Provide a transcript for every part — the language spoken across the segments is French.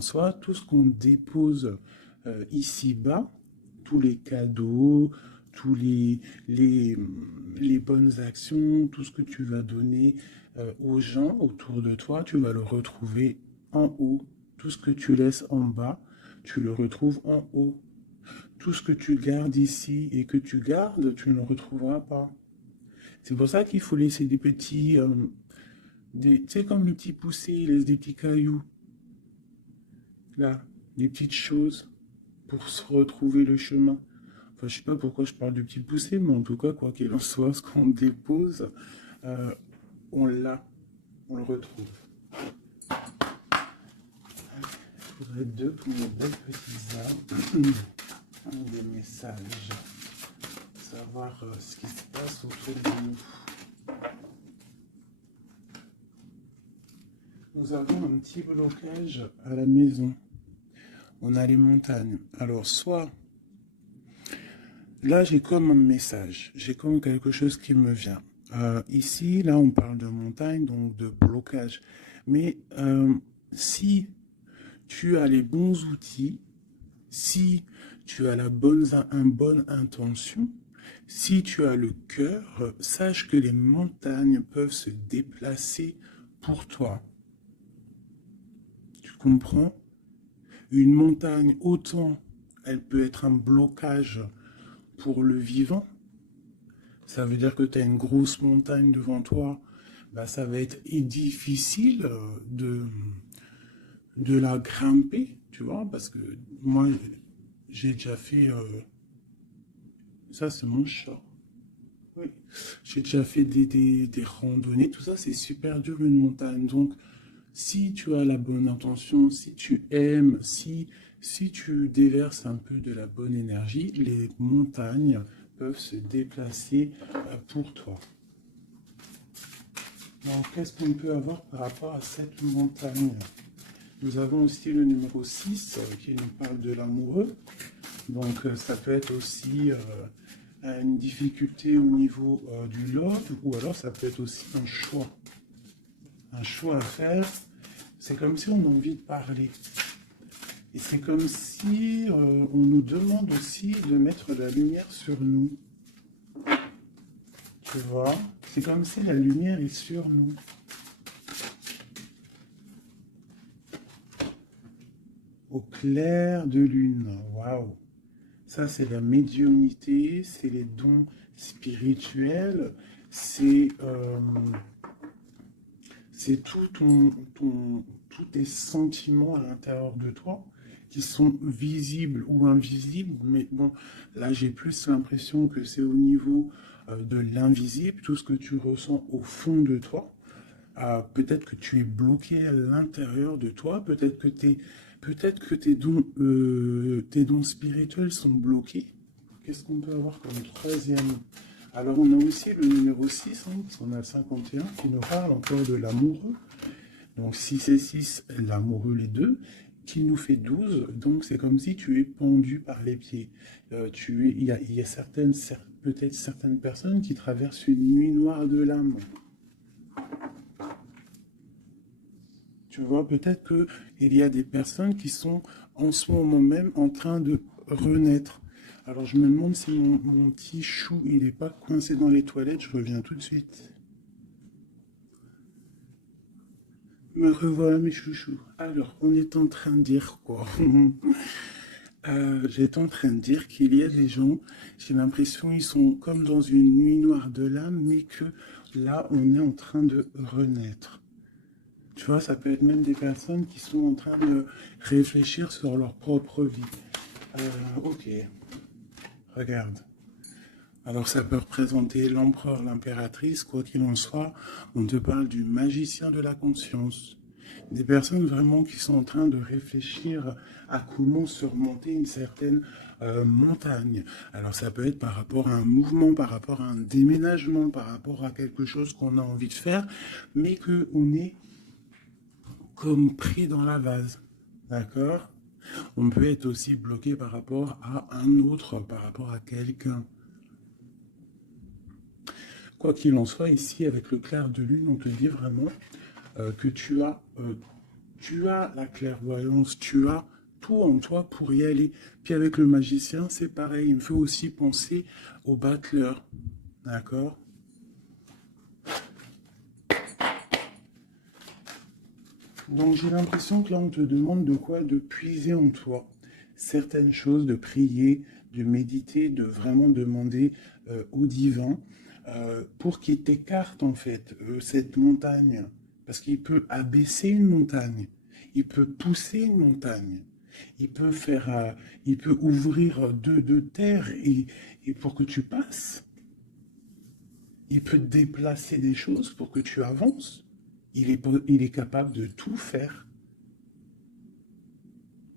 Soit tout ce qu'on dépose ici-bas, tous les cadeaux, tous les bonnes actions, tout ce que tu vas donner aux gens autour de toi, tu vas le retrouver en haut. Tout ce que tu laisses en bas, tu le retrouves en haut. Tout ce que tu gardes ici et que tu gardes, tu ne le retrouveras pas. C'est pour ça qu'il faut laisser des petits, tu sais, comme le petit poussé, il laisse des petits cailloux, là, des petites choses pour se retrouver le chemin. Enfin, je sais pas pourquoi je parle de petits poussés, mais en tout cas, quoi qu'il en soit, ce qu'on dépose, euh, on l'a, on le retrouve. Il faudrait deux pour mes belles petites âmes. Des messages, savoir ce qui se passe autour de nous. Nous avons un petit blocage à la maison. On a les montagnes. Alors, soit, là, j'ai comme un message, j'ai comme quelque chose qui me vient. Ici, là, on parle de montagne, donc de blocage. Mais si tu as les bons outils, si tu as une bonne intention, si tu as le cœur, sache que les montagnes peuvent se déplacer pour toi. Tu comprends? Une montagne, autant elle peut être un blocage pour le vivant. Ça veut dire que tu as une grosse montagne devant toi. Bah, ça va être difficile de la grimper, tu vois, parce que moi, j'ai déjà fait... ça, c'est mon chat. Oui. J'ai déjà fait des randonnées, tout ça, c'est super dur une montagne. Donc, si tu as la bonne intention, si tu aimes, si tu déverses un peu de la bonne énergie, les montagnes peuvent se déplacer pour toi. Donc, qu'est-ce qu'on peut avoir par rapport à cette montagne? Nous avons aussi le numéro 6 qui nous parle de l'amoureux. Donc, ça peut être aussi une difficulté au niveau du love, ou alors ça peut être aussi un choix. Un choix à faire. C'est comme si on a envie de parler. Et c'est comme si on nous demande aussi de mettre la lumière sur nous. Tu vois? C'est comme si la lumière est sur nous. Au clair de lune. Waouh! Ça, c'est la médiumnité, c'est les dons spirituels, c'est tous tes sentiments à l'intérieur de toi qui sont visibles ou invisibles. Mais bon, là, j'ai plus l'impression que c'est au niveau de l'invisible, tout ce que tu ressens au fond de toi. Peut-être que tu es bloqué à l'intérieur de toi, peut-être que tes dons spirituels sont bloqués. Qu'est-ce qu'on peut avoir comme troisième? Alors on a aussi le numéro 6, hein, parce qu'on a le 51 qui nous parle encore de l'amoureux. Donc 6 et 6, l'amoureux les deux, qui nous fait 12. Donc c'est comme si tu es pendu par les pieds. Il y a peut-être certaines personnes qui traversent une nuit noire de l'âme. Tu vois, peut-être qu'il y a des personnes qui sont en ce moment même en train de renaître. Alors je me demande si mon petit chou, il n'est pas coincé dans les toilettes, je reviens tout de suite. Me revoilà mes chouchous. Alors, on est en train de dire quoi? J'étais en train de dire qu'il y a des gens, j'ai l'impression ils sont comme dans une nuit noire de l'âme, mais que là, on est en train de renaître. Tu vois, ça peut être même des personnes qui sont en train de réfléchir sur leur propre vie. Ok, regarde. Alors ça peut représenter l'empereur, l'impératrice, quoi qu'il en soit. On te parle du magicien de la conscience. Des personnes vraiment qui sont en train de réfléchir à comment surmonter une certaine montagne. Alors ça peut être par rapport à un mouvement, par rapport à un déménagement, par rapport à quelque chose qu'on a envie de faire, mais qu'on est comme pris dans la vase. D'accord? On peut être aussi bloqué par rapport à un autre, par rapport à quelqu'un. Quoi qu'il en soit, ici, avec le clair de lune, on te dit vraiment que tu as Tu as la clairvoyance, tu as tout en toi pour y aller. Puis avec le magicien, c'est pareil. Il me fait aussi penser au battleur. D'accord? Donc j'ai l'impression que là, on te demande de quoi? De puiser en toi certaines choses, de prier, de méditer, de vraiment demander au divin pour qu'il t'écarte en fait cette montagne. Parce qu'il peut abaisser une montagne, il peut pousser une montagne, il peut ouvrir deux terres et pour que tu passes. Il peut déplacer des choses pour que tu avances. Il est capable de tout faire.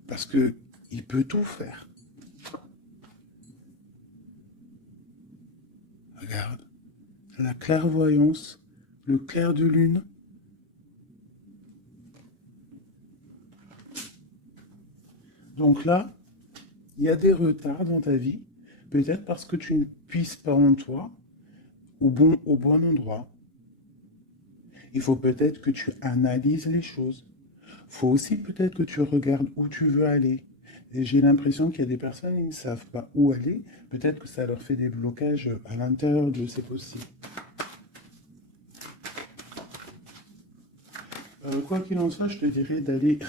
Parce que il peut tout faire. Regarde. La clairvoyance, le clair de lune. Donc là, il y a des retards dans ta vie. Peut-être parce que tu ne puisses pas en toi au bon endroit. Il faut peut-être que tu analyses les choses. Il faut aussi peut-être que tu regardes où tu veux aller. Et j'ai l'impression qu'il y a des personnes qui ne savent pas où aller. Peut-être que ça leur fait des blocages à l'intérieur de c'est possible. Quoi qu'il en soit, je te dirais d'aller,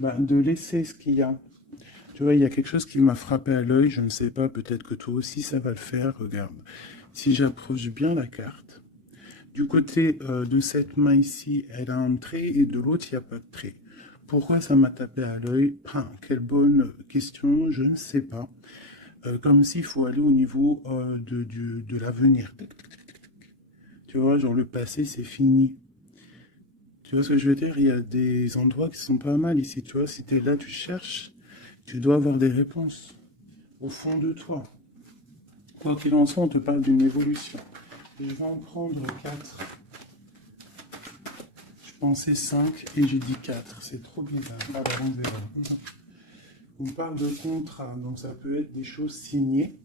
de laisser ce qu'il y a. Tu vois, il y a quelque chose qui m'a frappé à l'œil, je ne sais pas, peut-être que toi aussi ça va le faire, regarde. Si j'approche bien la carte, du côté de cette main ici, elle a un trait et de l'autre, il n'y a pas de trait. Pourquoi ça m'a tapé à l'œil? Quelle bonne question, je ne sais pas. Comme s'il faut aller au niveau de l'avenir. Tu vois, genre le passé, c'est fini. Tu vois ce que je veux dire? Il y a des endroits qui sont pas mal ici. Tu vois, si tu es là, tu cherches, tu dois avoir des réponses au fond de toi. Quoi qu'il en soit, on te parle d'une évolution. Je vais en prendre 4. Je pensais 5 et j'ai dit 4. C'est trop bizarre. Alors, on verra. On parle de contrat, donc ça peut être des choses signées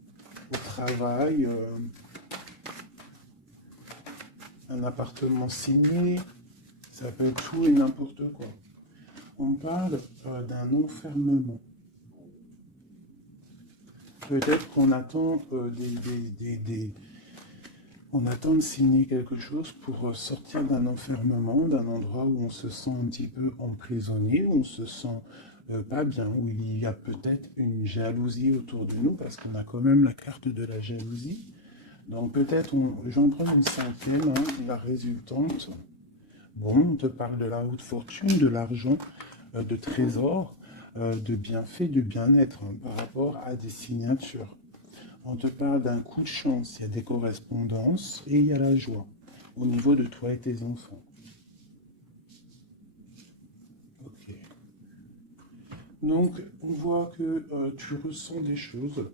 au travail, un appartement signé, ça peut être tout et n'importe quoi. On parle d'un enfermement. Peut-être qu'on attend on attend de signer quelque chose pour sortir d'un enfermement, d'un endroit où on se sent un petit peu emprisonné, où on se sent pas bien, où il y a peut-être une jalousie autour de nous, parce qu'on a quand même la carte de la jalousie. Donc peut-être, j'en prends une cinquième, hein, la résultante. Bon, on te parle de la haute fortune, de l'argent, de trésors, de bienfaits, de bien-être hein, par rapport à des signatures. On te parle d'un coup de chance, il y a des correspondances et il y a la joie au niveau de toi et tes enfants. Ok. Donc, on voit que tu ressens des choses.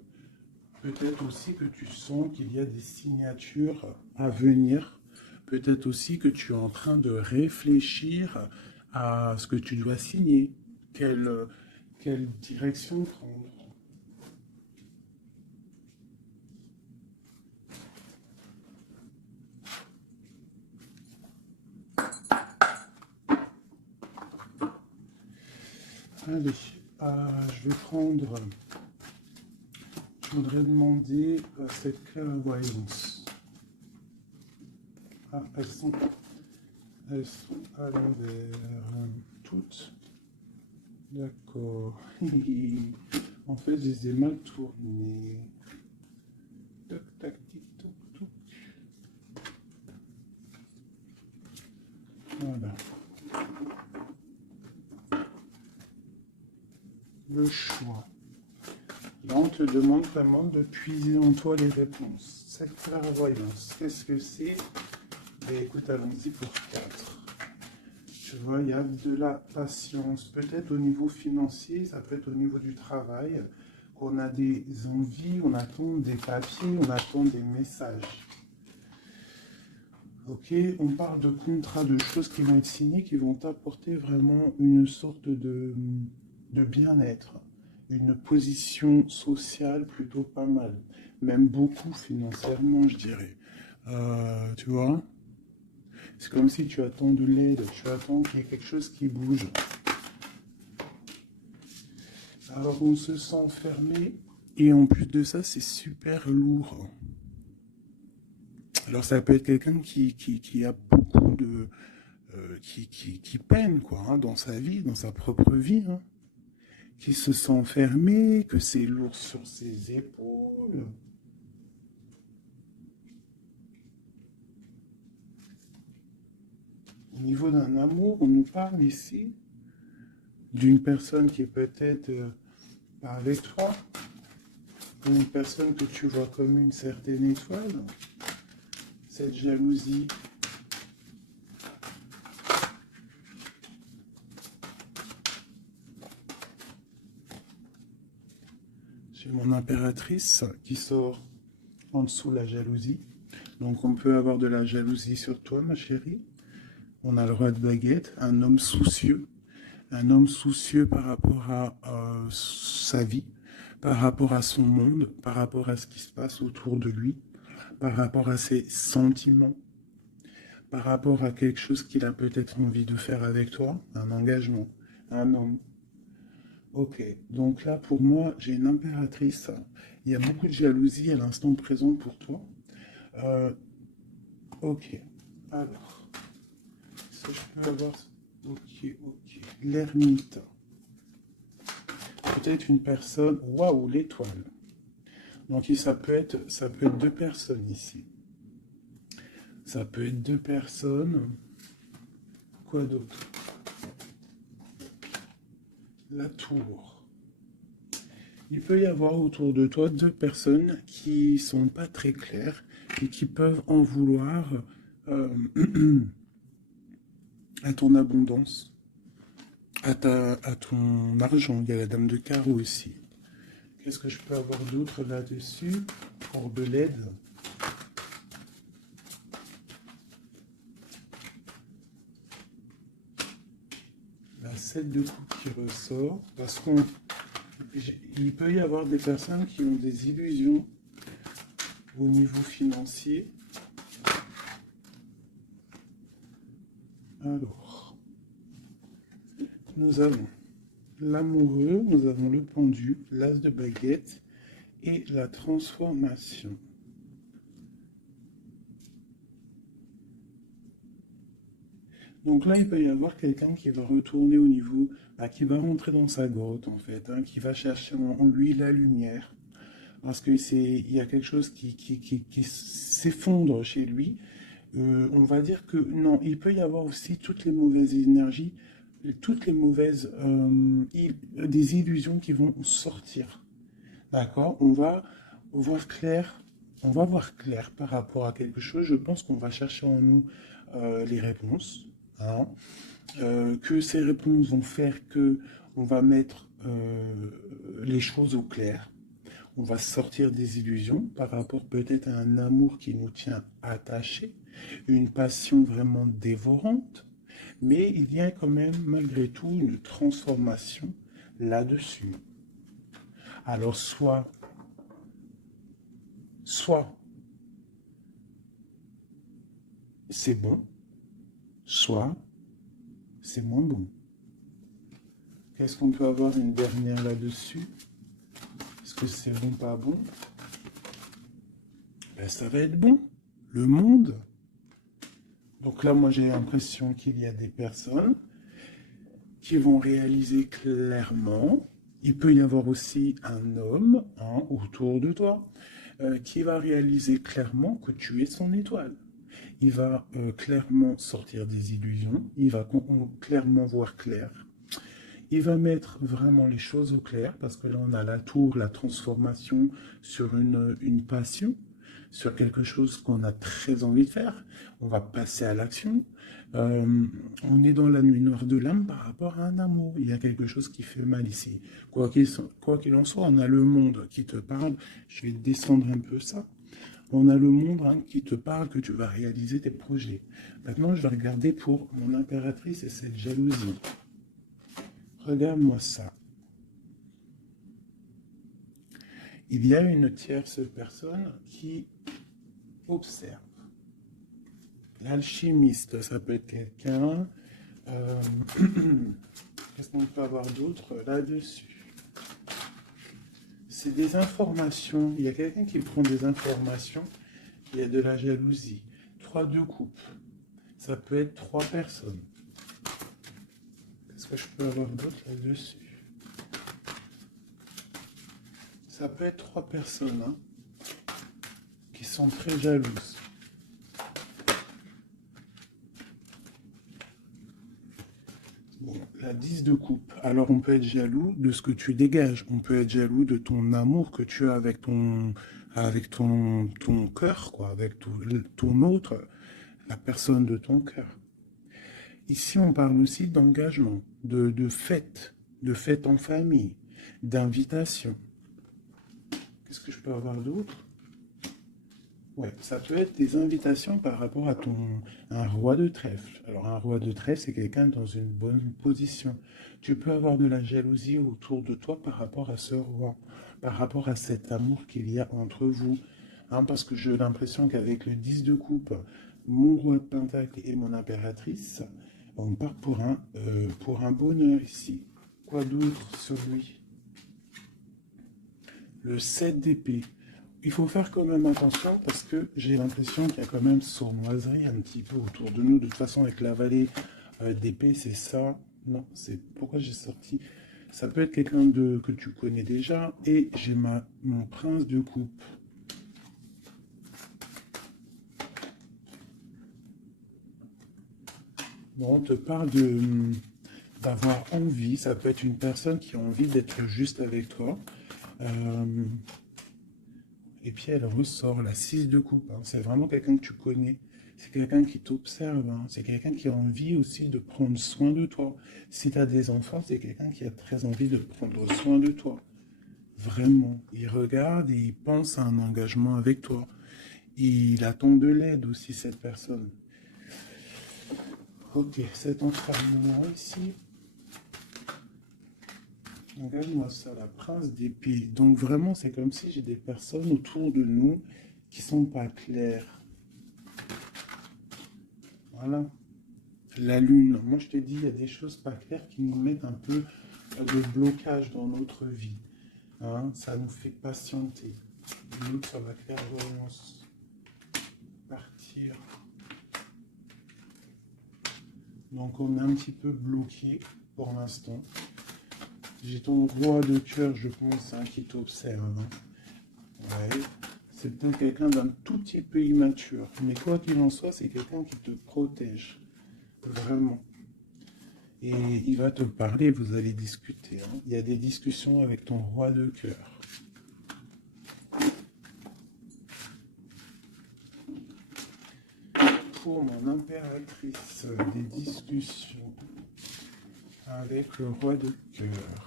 Peut-être aussi que tu sens qu'il y a des signatures à venir. Peut-être aussi que tu es en train de réfléchir à ce que tu dois signer. Quelle direction prendre. Allez, je vais prendre. Je voudrais demander cette clairvoyance. Ah, elles sont à l'envers. Toutes. D'accord. En fait, je les ai mal tournées. Tac, tac, tic, toc, toc. Voilà. Le choix. Là, on te demande vraiment de puiser en toi les réponses. Cette clairvoyance, qu'est-ce que c'est? Écoute, allons-y pour 4. Tu vois, il y a de la patience. Peut-être au niveau financier, ça peut être au niveau du travail. On a des envies, on attend des papiers, on attend des messages. Ok, on parle de contrats, de choses qui vont être signées, qui vont apporter vraiment une sorte de bien-être, une position sociale plutôt pas mal, même beaucoup financièrement, je dirais. Tu vois? C'est comme si tu attends de l'aide, tu attends qu'il y ait quelque chose qui bouge. Alors on se sent fermé et en plus de ça, c'est super lourd. Alors ça peut être quelqu'un qui a beaucoup de... qui peine quoi, hein, dans sa vie, dans sa propre vie, hein, qui se sent fermé, que c'est lourd sur ses épaules. Au niveau d'un amour, on nous parle ici d'une personne qui est peut-être pas avec toi, une personne que tu vois comme une certaine étoile. Cette jalousie, j'ai mon impératrice qui sort en dessous la jalousie. Donc on peut avoir de la jalousie sur toi, ma chérie. On a le roi de baguette, un homme soucieux. Un homme soucieux par rapport à sa vie, par rapport à son monde, par rapport à ce qui se passe autour de lui, par rapport à ses sentiments, par rapport à quelque chose qu'il a peut-être envie de faire avec toi, un engagement, un homme. Ok, donc là pour moi j'ai une impératrice, il y a beaucoup de jalousie à l'instant présent pour toi. Euh, ok, alors, est-ce que je peux avoir... Ok, ok, l'ermite. Peut-être une personne... Waouh, l'étoile. Donc ça peut être deux personnes ici. Ça peut être deux personnes. Quoi d'autre? La tour. Il peut y avoir autour de toi deux personnes qui sont pas très claires et qui peuvent en vouloir euh, à ton abondance, à ton argent. Il y a la dame de carreau aussi. Qu'est-ce que je peux avoir d'autre là-dessus pour de l'aide? La 7 de coupe qui ressort, parce qu'il peut y avoir des personnes qui ont des illusions au niveau financier. Alors, nous avons l'amoureux, nous avons le pendu, l'as de baguette et la transformation. Donc là, il peut y avoir quelqu'un qui va retourner au niveau, qui va rentrer dans sa grotte en fait, hein, qui va chercher en lui la lumière. Parce que il y a quelque chose qui s'effondre chez lui. On va dire que non, il peut y avoir aussi toutes les mauvaises énergies, toutes les mauvaises des illusions qui vont sortir. D'accord? Voir clair. On va voir clair par rapport à quelque chose. Je pense qu'on va chercher en nous les réponses. Hein. Que ces réponses vont faire que on va mettre les choses au clair. On va sortir des illusions par rapport peut-être à un amour qui nous tient attachés, une passion vraiment dévorante, mais il y a quand même malgré tout une transformation là-dessus. Alors soit c'est bon, soit c'est moins bon. Qu'est-ce qu'on peut avoir une dernière là-dessus? Est-ce que c'est bon, pas bon? Ben, ça va être bon. Le monde. Donc là, moi, j'ai l'impression qu'il y a des personnes qui vont réaliser clairement. Il peut y avoir aussi un homme hein, autour de toi qui va réaliser clairement que tu es son étoile. Il va clairement sortir des illusions. Il va clairement voir clair. Il va mettre vraiment les choses au clair parce que là, on a la tour, la transformation sur une passion, sur quelque chose qu'on a très envie de faire. On va passer à l'action. On est dans la nuit noire de l'âme par rapport à un amour. Il y a quelque chose qui fait mal ici. Quoi qu'il en soit, on a le monde qui te parle. Je vais descendre un peu ça. On a le monde hein, qui te parle que tu vas réaliser tes projets. Maintenant, je vais regarder pour mon impératrice et cette jalousie. Regarde-moi ça. Il y a une tierce personne qui observe. L'alchimiste, ça peut être quelqu'un. euh, Qu'est-ce qu'on peut avoir d'autre là-dessus? C'est des informations. Il y a quelqu'un qui prend des informations. Il y a de la jalousie. 3 de coupe. Ça peut être 3 personnes. Qu'est-ce que je peux avoir d'autre là-dessus? Ça peut être 3 personnes hein, qui sont très jalouses. Bon, la 10 de coupe. Alors on peut être jaloux de ce que tu dégages. On peut être jaloux de ton amour que tu as avec ton cœur, quoi, avec ton autre, la personne de ton cœur. Ici, on parle aussi d'engagement, de fête en famille, d'invitation. Qu'est-ce que je peux avoir d'autre? Ouais, ça peut être des invitations par rapport à un roi de trèfle. Alors, un roi de trèfle, c'est quelqu'un dans une bonne position. Tu peux avoir de la jalousie autour de toi par rapport à ce roi, par rapport à cet amour qu'il y a entre vous. Hein, parce que j'ai l'impression qu'avec le 10 de coupe, mon roi de pentacle et mon impératrice, on part pour un bonheur ici. Quoi d'autre sur lui? Le 7 d'épée. Il faut faire quand même attention parce que j'ai l'impression qu'il y a quand même sournoiserie un petit peu autour de nous. De toute façon, avec la vallée d'épée, c'est ça. Non, c'est pourquoi j'ai sorti. Ça peut être quelqu'un que tu connais déjà. Et j'ai mon prince de coupe. Bon, on te parle d'avoir envie. Ça peut être une personne qui a envie d'être juste avec toi. Et puis elle ressort la 6 de coupe. Hein. C'est vraiment quelqu'un que tu connais. C'est quelqu'un qui t'observe. Hein. C'est quelqu'un qui a envie aussi de prendre soin de toi. Si tu as des enfants, c'est quelqu'un qui a très envie de prendre soin de toi. Vraiment. Il regarde et il pense à un engagement avec toi. Il attend de l'aide aussi, cette personne. Ok, c'est ton numéro ici. Regarde-moi ça, la prince d'épée. Donc vraiment, c'est comme si j'ai des personnes autour de nous qui sont pas claires. Voilà. La lune. Moi, je te dis, il y a des choses pas claires qui nous mettent un peu de blocage dans notre vie. Hein, ça nous fait patienter. Nous, ça va clairvoyance. Partir. Donc, on est un petit peu bloqué pour l'instant. J'ai ton roi de cœur, je pense, hein, qui t'observe. Hein. Ouais. C'est peut-être quelqu'un d'un tout petit peu immature. Mais quoi qu'il en soit, c'est quelqu'un qui te protège. Vraiment. Et il va te parler, vous allez discuter. Hein. Il y a des discussions avec ton roi de cœur. Pour mon impératrice, des discussions avec le roi de cœur.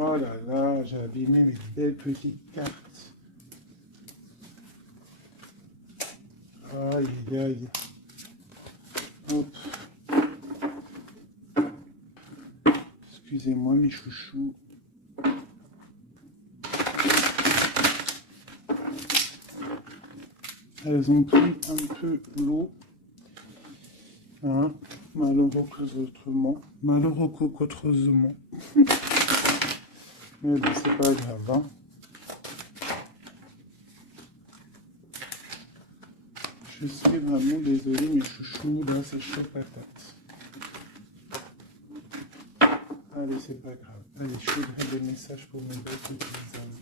Oh là là, j'ai abîmé mes belles petites cartes. Aïe, aïe, aïe. Hop. Excusez-moi mes chouchous. Elles ont pris un peu l'eau. Hein, malheureusement. Malheureusement. Mais bon, c'est pas grave. Hein. Je suis vraiment désolé, mes chouchous. Là, c'est chaud patate. Allez, c'est pas grave. Allez, je voudrais des messages pour mes belles petites âmes.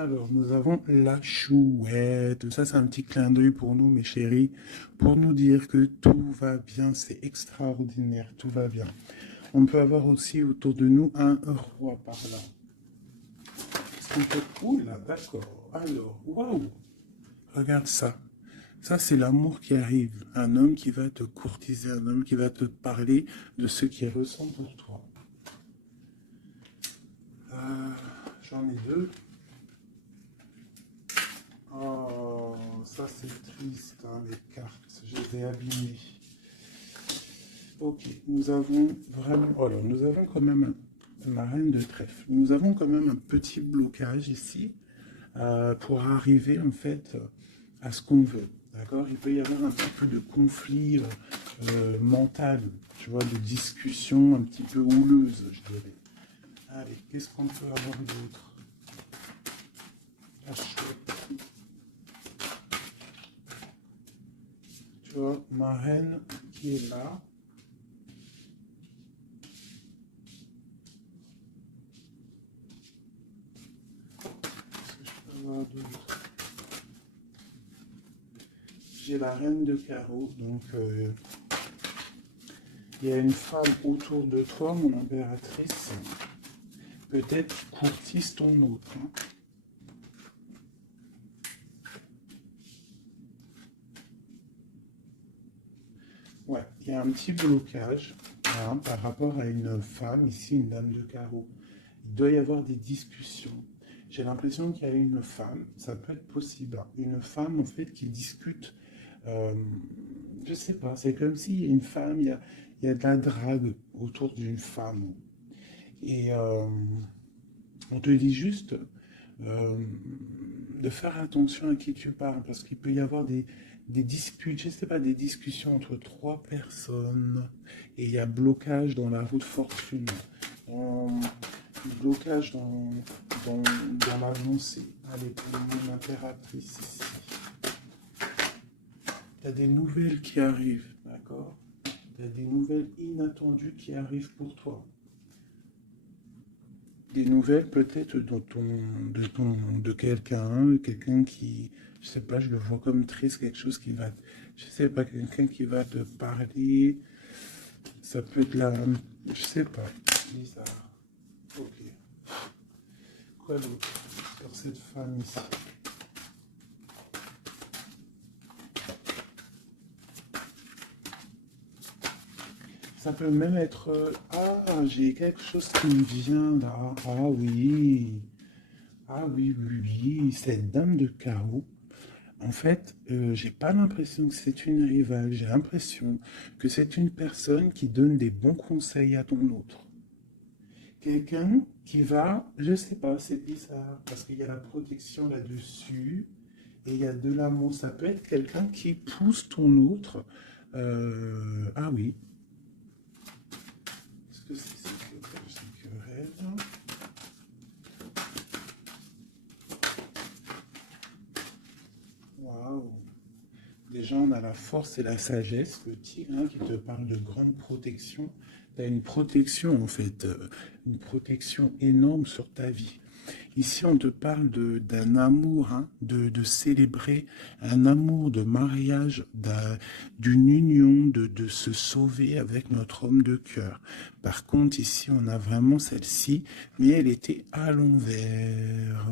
Alors, nous avons la chouette. Ça, c'est un petit clin d'œil pour nous, mes chéris, pour nous dire que tout va bien, c'est extraordinaire, tout va bien. On peut avoir aussi autour de nous un roi par là. Qu'est-ce qu'on peut... Ouh là, d'accord. Alors, waouh! Regarde ça. Ça, c'est l'amour qui arrive. Un homme qui va te courtiser, un homme qui va te parler de ce qu'il ressent pour toi. J'en ai deux. Oh, ça c'est triste, hein, les cartes. Je les ai abîmées. Ok, nous avons vraiment... Oh là, nous avons quand même la reine de trèfle. Nous avons quand même un petit blocage ici pour arriver en fait à ce qu'on veut. D'accord? Il peut y avoir un petit peu de conflit mental, tu vois, de discussion un petit peu houleuse, je dirais. Allez, qu'est-ce qu'on peut avoir d'autre? La chouette. Tu vois, ma reine qui est là. Qu'est-ce que je peux avoir d'autre? J'ai la reine de carreau, donc il y a une femme autour de toi, mon impératrice. Peut-être courtise ton autre. Hein. Ouais, il y a un petit blocage hein, par rapport à une femme, ici une dame de carreau. Il doit y avoir des discussions. J'ai l'impression qu'il y a une femme, ça peut être possible, hein, une femme en fait qui discute, je sais pas, c'est comme s'il y a une femme, il y a de la drague autour d'une femme. Et on te dit juste euh, de faire attention à qui tu parles, parce qu'il peut y avoir des disputes, je sais pas, des discussions entre trois personnes, et il y a blocage dans la route fortune, blocage dans l'avancée. Allez, pour mon impératrice ici. Il y a des nouvelles qui arrivent, d'accord? Il y a des nouvelles inattendues qui arrivent pour toi. Des nouvelles peut-être de quelqu'un qui, je sais pas, je le vois comme triste, quelque chose qui va, je sais pas, quelqu'un qui va te parler, ça peut être là, je sais pas, bizarre. Ok. Quoi d'autre sur cette femme ici? Ça peut même être, ah, j'ai quelque chose qui me vient là, ah oui. Ah oui, oui, oui, cette dame de carreau, en fait, j'ai pas l'impression que c'est une rivale, j'ai l'impression que c'est une personne qui donne des bons conseils à ton autre. Quelqu'un qui va, je sais pas, c'est bizarre, parce qu'il y a la protection là-dessus, et il y a de l'amour. Ça peut être quelqu'un qui pousse ton autre. Ah oui. Est-ce que c'est querelle? Waouh. Déjà, on a la force et la sagesse, le tigre, hein, qui te parle de grande protection. Tu as une protection, en fait, une protection énorme sur ta vie. Ici, on te parle d'un amour, hein, de célébrer un amour de mariage, d'une union, de se sauver avec notre homme de cœur. Par contre, ici, on a vraiment celle-ci, mais elle était à l'envers.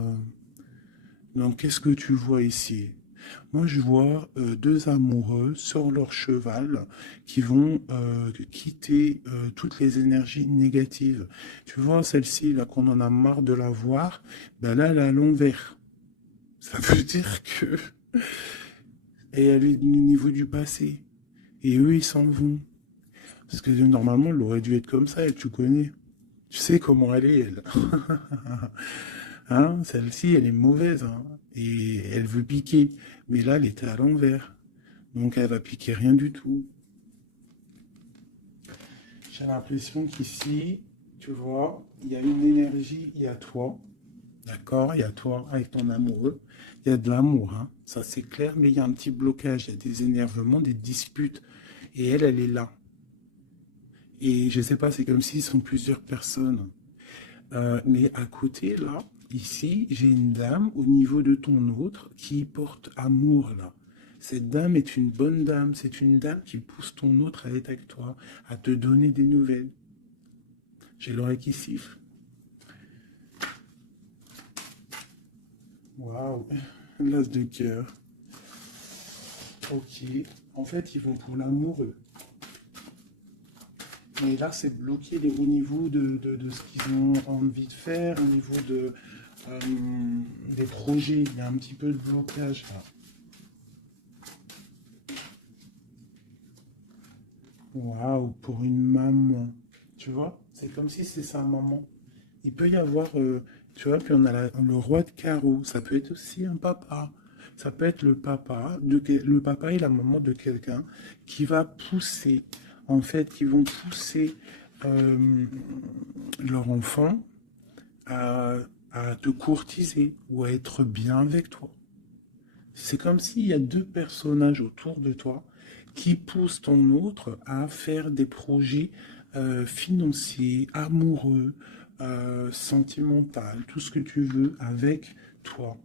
Donc, qu'est-ce que tu vois ici? Moi, je vois deux amoureux sur leur cheval qui vont quitter toutes les énergies négatives. Tu vois, celle-ci, là, qu'on en a marre de la voir, ben là, elle est à l'envers. Ça veut dire que... Et elle est au niveau du passé. Et eux, ils s'en vont. Parce que normalement, elle aurait dû être comme ça, elle, tu connais. Tu sais comment elle est, elle. Hein, celle-ci, elle est mauvaise, hein, et elle veut piquer. Mais là, elle était à l'envers. Donc, elle va piquer rien du tout. J'ai l'impression qu'ici, tu vois, il y a une énergie, il y a toi. D'accord? Il y a toi avec ton amoureux. Il y a de l'amour, hein. Ça, c'est clair, mais il y a un petit blocage. Il y a des énervements, des disputes. Et elle, elle est là. Et je sais pas, c'est comme s'ils sont plusieurs personnes. Mais à côté, là, Ici, j'ai une dame au niveau de ton autre qui porte amour là. Cette dame est une bonne dame, c'est une dame qui pousse ton autre à être avec toi, à te donner des nouvelles. J'ai l'oreille qui siffle. Waouh, l'as de cœur. Ok, en fait, ils vont pour l'amour, eux. Mais là, c'est bloqué au niveau de ce qu'ils ont envie de faire, au niveau euh, des projets. Il y a un petit peu de blocage là. Waouh, pour une maman. Tu vois, c'est comme si c'est sa maman. Il peut y avoir, tu vois, puis on a le roi de carreau. Ça peut être aussi un papa. Ça peut être le papa, le papa et la maman de quelqu'un qui va pousser, en fait, qui vont pousser euh, leur enfant à, à te courtiser ou à être bien avec toi. C'est comme s'il y a deux personnages autour de toi qui poussent ton autre à faire des projets financiers, amoureux, sentimentaux, tout ce que tu veux avec toi.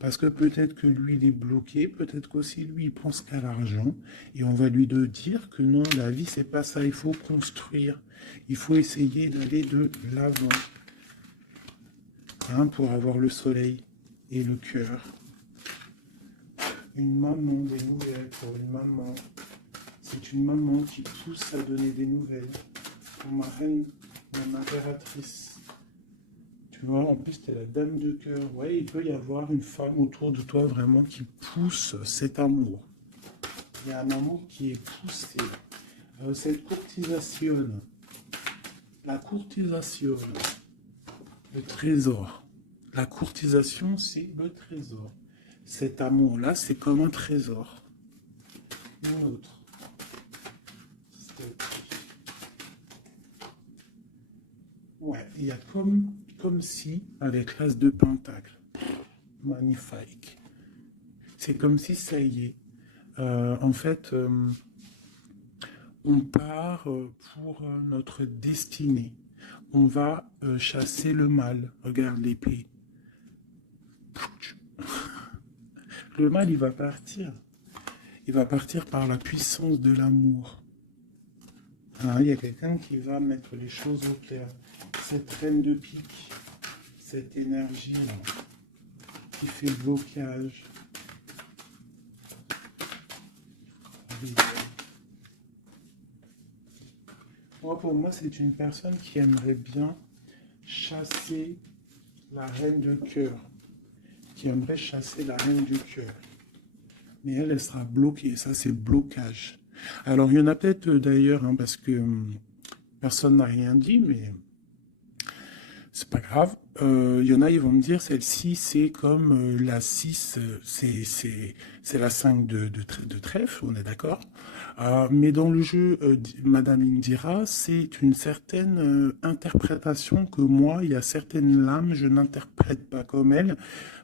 Parce que peut-être que lui, il est bloqué, peut-être qu'aussi lui, il pense qu'à l'argent. Et on va lui dire que non, la vie, c'est pas ça. Il faut construire. Il faut essayer d'aller de l'avant, hein, pour avoir le soleil et le cœur. Une maman, des nouvelles pour une maman. C'est une maman qui pousse à donner des nouvelles. Pour ma reine, mon impératrice. Tu vois, en plus, tu es la dame de cœur. Ouais, il peut y avoir une femme autour de toi vraiment qui pousse cet amour. Il y a un amour qui est poussé. Cette courtisation, la courtisation, le trésor. La courtisation, c'est le trésor. Cet amour-là, c'est comme un trésor. Une autre. Ouais, il y a comme si, avec l'as de pentacle, magnifique. C'est comme si ça y est. En fait, on part pour notre destinée. On va chasser le mal. Regarde l'épée. Le mal, il va partir. Il va partir par la puissance de l'amour. Hein, il y a quelqu'un qui va mettre les choses au clair. Cette reine de pique, cette énergie-là, qui fait blocage. Moi, pour moi, c'est une personne qui aimerait bien chasser la reine de cœur. Qui aimerait chasser la reine du cœur. Mais elle, elle sera bloquée. Ça, c'est blocage. Alors, il y en a peut-être d'ailleurs, hein, parce que personne n'a rien dit, mais c'est pas grave. Il y en a, ils vont me dire, celle-ci, c'est comme la 6, c'est la 5 de trèfle, on est d'accord. Mais dans le jeu, Madame Indira, c'est une certaine interprétation que moi, il y a certaines lames, je n'interprète pas comme elle,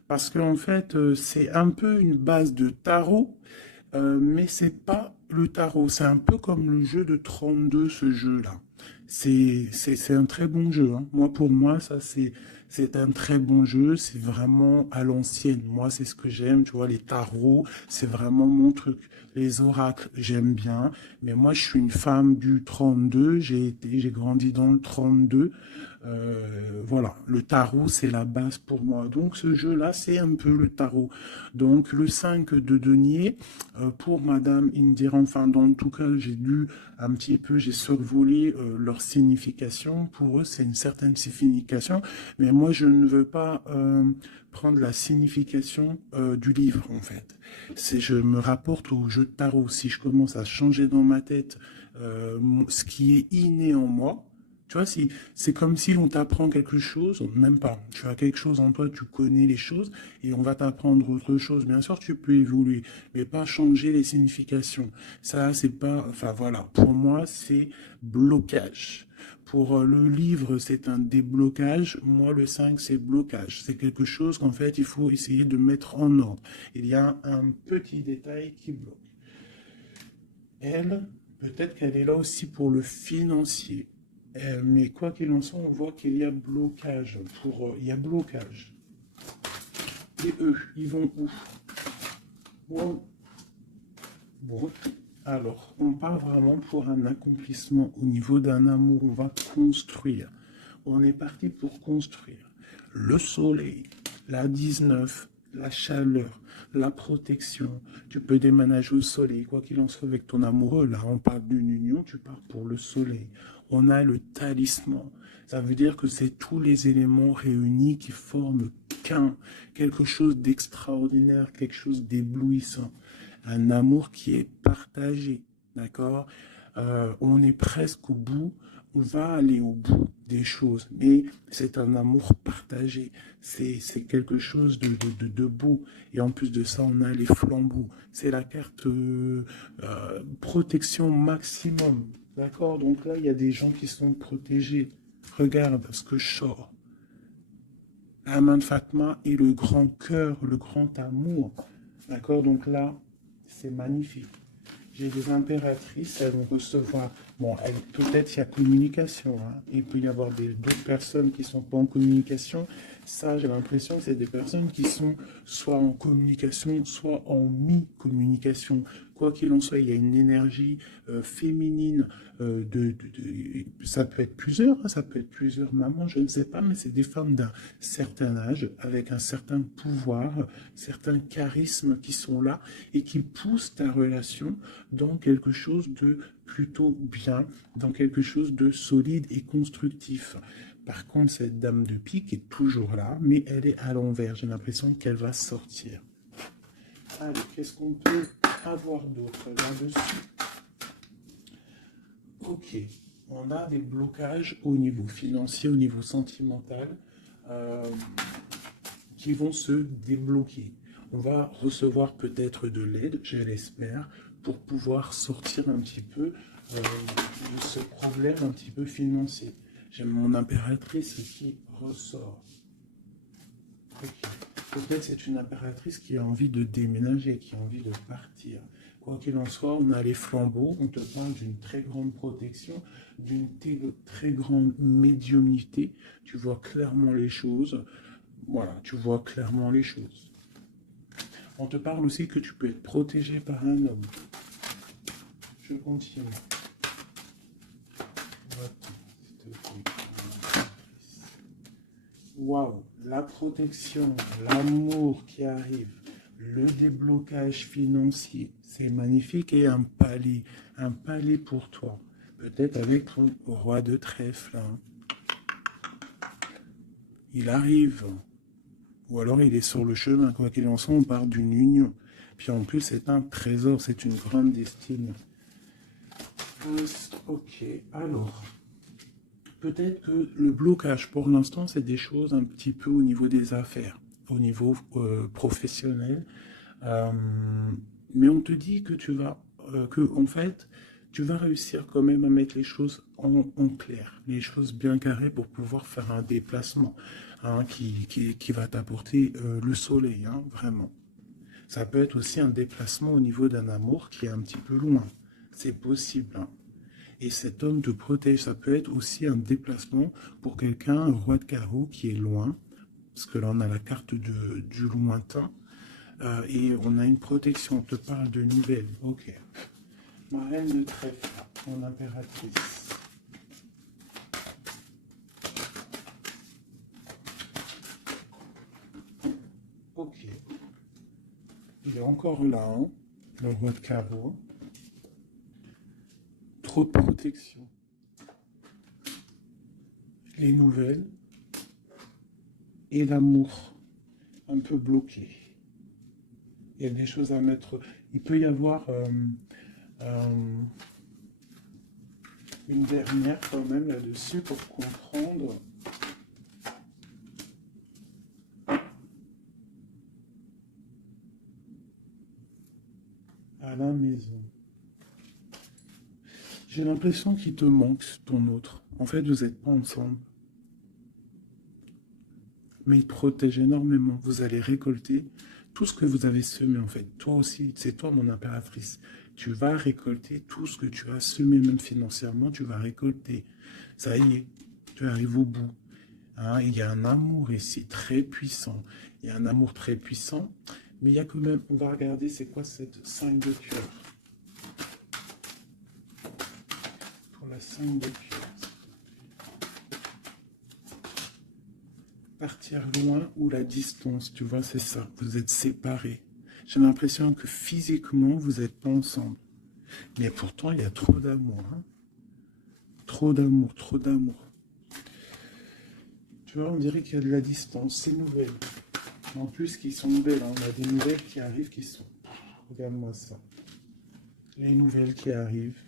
parce qu'en fait, c'est un peu une base de tarot, mais c'est pas le tarot. C'est un peu comme le jeu de 32, ce jeu-là. C'est un très bon jeu, hein. Moi, pour moi, ça, c'est un très bon jeu. C'est vraiment à l'ancienne. Moi, c'est ce que j'aime. Tu vois, les tarots, c'est vraiment mon truc. Les oracles, j'aime bien. Mais moi, je suis une femme du 32. J'ai grandi dans le 32. Voilà, le tarot, c'est la base pour moi. Donc, ce jeu-là, c'est un peu le tarot. Donc, le 5 de denier, pour Madame Indira, enfin, dans tout cas, j'ai lu un petit peu, j'ai survolé leur signification. Pour eux, c'est une certaine signification, mais moi, je ne veux pas prendre la signification du livre, en fait. Je me rapporte au jeu de tarot. Si je commence à changer dans ma tête ce qui est inné en moi, tu vois, si, c'est comme si on t'apprend quelque chose, même pas. Tu as quelque chose en toi, tu connais les choses, et on va t'apprendre autre chose. Bien sûr, tu peux évoluer, mais pas changer les significations. Ça, c'est pas, enfin voilà. Pour moi, c'est blocage. Pour le livre, c'est un déblocage. Moi, le 5, c'est blocage. C'est quelque chose qu'en fait, il faut essayer de mettre en ordre. Il y a un petit détail qui bloque. Elle, peut-être qu'elle est là aussi pour le financier. Mais quoi qu'il en soit, on voit qu'il y a blocage. Il y a blocage. Et eux, ils vont où? Bon, bon. Alors, on part vraiment pour un accomplissement au niveau d'un amour. On va construire. On est parti pour construire. Le soleil, la 19, la chaleur, la protection. Tu peux déménager au soleil, quoi qu'il en soit avec ton amoureux. Là, on parle d'une union, tu pars pour le soleil. On a le talisman. Ça veut dire que c'est tous les éléments réunis qui forment quelque chose d'extraordinaire, quelque chose d'éblouissant. Un amour qui est partagé, d'accord? On est presque au bout, on va aller au bout des choses, mais c'est un amour partagé, c'est quelque chose de beau. Et en plus de ça, on a les flambeaux. C'est la carte protection maximum, d'accord? Donc là, il y a des gens qui sont protégés. Regarde ce que je sors. La main de Fatma et le grand cœur, le grand amour. D'accord? Donc là, c'est magnifique. J'ai des impératrices, elles vont recevoir. Bon, peut-être il y a communication. Hein. Il peut y avoir d'autres personnes qui ne sont pas en communication. Ça, j'ai l'impression que c'est des personnes qui sont soit en communication, soit en mi-communication. Quoi qu'il en soit, il y a une énergie féminine. Ça peut être plusieurs, hein, ça peut être plusieurs mamans, je ne sais pas, mais c'est des femmes d'un certain âge, avec un certain pouvoir, certains charismes qui sont là et qui poussent ta relation dans quelque chose de plutôt bien, dans quelque chose de solide et constructif. Par contre, cette dame de pique est toujours là, mais elle est à l'envers. J'ai l'impression qu'elle va sortir. Allez, qu'est-ce qu'on peut avoir d'autre là-dessus? Ok, on a des blocages au niveau financier, au niveau sentimental, euh, qui vont se débloquer. On va recevoir peut-être de l'aide, je l'espère, pour pouvoir sortir un petit peu de ce problème un petit peu financier. J'ai mon impératrice qui ressort. Okay. Peut-être c'est une impératrice qui a envie de déménager, qui a envie de partir. Quoi qu'il en soit, on a les flambeaux, on te parle d'une très grande protection, d'une très grande médiumnité. Tu vois clairement les choses. Voilà, tu vois clairement les choses. On te parle aussi que tu peux être protégé par un homme. Je continue. Waouh, la protection, l'amour qui arrive, le déblocage financier, c'est magnifique et un palais pour toi. Peut-être avec ton roi de trèfle. Hein. Il arrive, ou alors il est sur le chemin, quoi qu'il en soit, on part d'une union. Puis en plus, c'est un trésor, c'est une grande destinée. Ok, alors, peut-être que le blocage pour l'instant, c'est des choses un petit peu au niveau des affaires, au niveau professionnel. Mais on te dit que en fait, tu vas réussir quand même à mettre les choses en clair, les choses bien carrées pour pouvoir faire un déplacement hein, qui va t'apporter le soleil, hein, vraiment. Ça peut être aussi un déplacement au niveau d'un amour qui est un petit peu loin. C'est possible. Hein. Et cet homme te protège. Ça peut être aussi un déplacement pour quelqu'un, un roi de carreau qui est loin. Parce que là, on a la carte du lointain. Et on a une protection. On te parle de nouvelles. Ok. Ma reine de trèfle, mon impératrice. Ok. Il est encore là, hein, le roi de carreau. Trop de protection. Les nouvelles et l'amour un peu bloqué. Il y a des choses à mettre. Il peut y avoir une dernière quand même là-dessus pour comprendre. À la maison. J'ai l'impression qu'il te manque ton autre. En fait, vous n'êtes pas ensemble. Mais il te protège énormément. Vous allez récolter tout ce que vous avez semé, en fait. Toi aussi, c'est toi mon impératrice. Tu vas récolter tout ce que tu as semé, même financièrement, tu vas récolter. Ça y est, tu arrives au bout. Hein, il y a un amour ici très puissant. Il y a un amour très puissant, mais il y a quand même, on va regarder c'est quoi cette 5 de cœur. Pour la 5 de cœur. Partir loin ou la distance, tu vois, c'est ça. Vous êtes séparés. J'ai l'impression que physiquement, vous n'êtes pas ensemble. Mais pourtant, il y a trop d'amour. Hein. Trop d'amour, trop d'amour. Tu vois, on dirait qu'il y a de la distance. C'est nouvelle. En plus, qui sont belles. Hein. On a des nouvelles qui arrivent qui sont... Regarde-moi ça. Les nouvelles qui arrivent.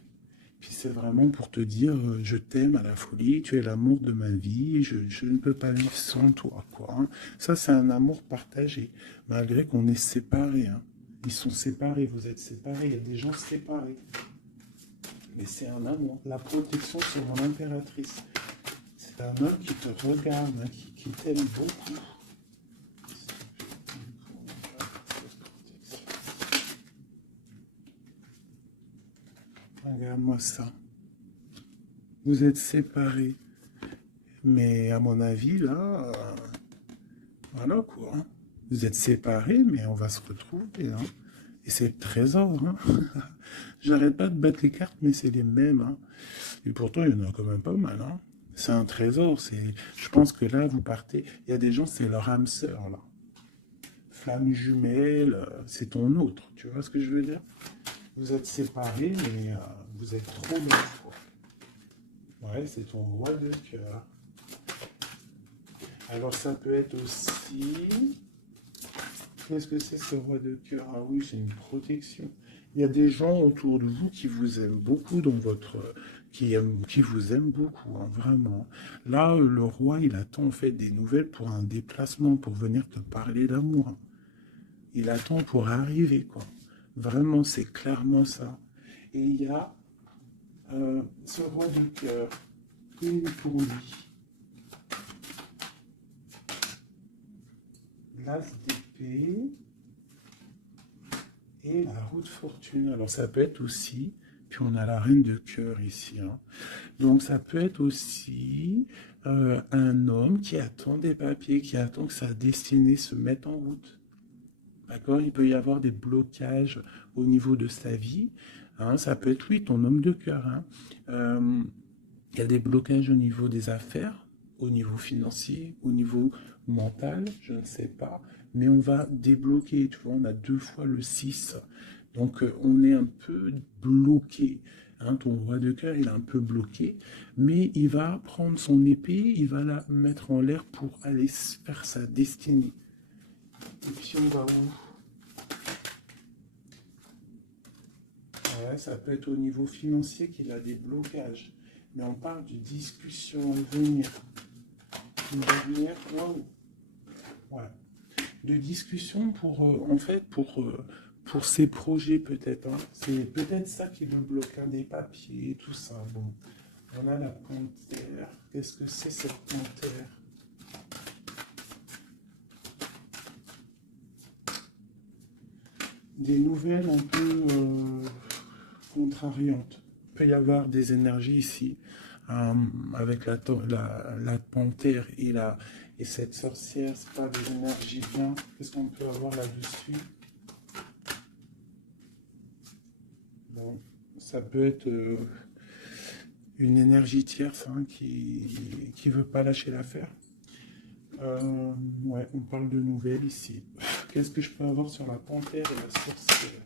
Puis c'est vraiment pour te dire, je t'aime à la folie, tu es l'amour de ma vie, je ne peux pas vivre sans toi, quoi. Hein. Ça, c'est un amour partagé, malgré qu'on est séparés. Hein. Ils sont séparés, vous êtes séparés, il y a des gens séparés. Mais c'est un amour. La protection, c'est mon impératrice. C'est un homme qui te regarde, hein, qui t'aime beaucoup. Regarde-moi ça. Vous êtes séparés. Mais à mon avis, là, voilà quoi. Hein. Vous êtes séparés, mais on va se retrouver. Hein. Et c'est le trésor. Hein. J'arrête pas de battre les cartes, mais c'est les mêmes. Hein. Et pourtant, il y en a quand même pas mal. Hein. C'est un trésor. Je pense que là, vous partez. Il y a des gens, c'est leur âme sœur, là. Flamme jumelle, c'est ton autre. Tu vois ce que je veux dire? Vous êtes séparés, mais vous êtes trop loin. Ouais, c'est ton roi de cœur. Alors ça peut être aussi... Qu'est-ce que c'est ce roi de cœur? Ah oui, j'ai une protection. Il y a des gens autour de vous qui vous aiment beaucoup dans votre... qui vous aiment beaucoup, hein, vraiment. Là, le roi, il attend en fait des nouvelles pour un déplacement, pour venir te parler d'amour. Il attend pour arriver, quoi. Vraiment, c'est clairement ça. Et il y a ce roi de cœur, une pour lui. L'as d'épée et la roue de fortune. Alors ça peut être aussi, puis on a la reine de cœur ici. Hein. Donc ça peut être aussi un homme qui attend des papiers, qui attend que sa destinée se mette en route. D'accord? Il peut y avoir des blocages au niveau de sa vie. Hein. Ça peut être, oui, ton homme de cœur. Hein. Il y a des blocages au niveau des affaires, au niveau financier, au niveau mental, je ne sais pas. Mais on va débloquer, tu vois, on a 2 fois le 6. Donc on est un peu bloqué. Hein, ton roi de cœur, il est un peu bloqué. Mais il va prendre son épée, il va la mettre en l'air pour aller faire sa destinée. Et puis on va où? Ouais, ça peut être au niveau financier qu'il a des blocages. Mais on parle de discussion à venir. Une dernière, wow. Ouais. De discussion pour, en fait, pour ses projets peut-être. Hein. C'est peut-être ça qui veut bloquer des papiers, tout ça. Bon. On a la panthère. Qu'est-ce que c'est cette panthère? Des nouvelles un peu contrariantes. Il peut y avoir des énergies ici. Avec la panthère et cette sorcière, c'est pas des énergies bien. Qu'est-ce qu'on peut avoir là-dessus? Bon, ça peut être une énergie tierce hein, qui veut pas lâcher l'affaire. Ouais, on parle de nouvelles ici. Qu'est-ce que je peux avoir sur la panthère et la sorcière?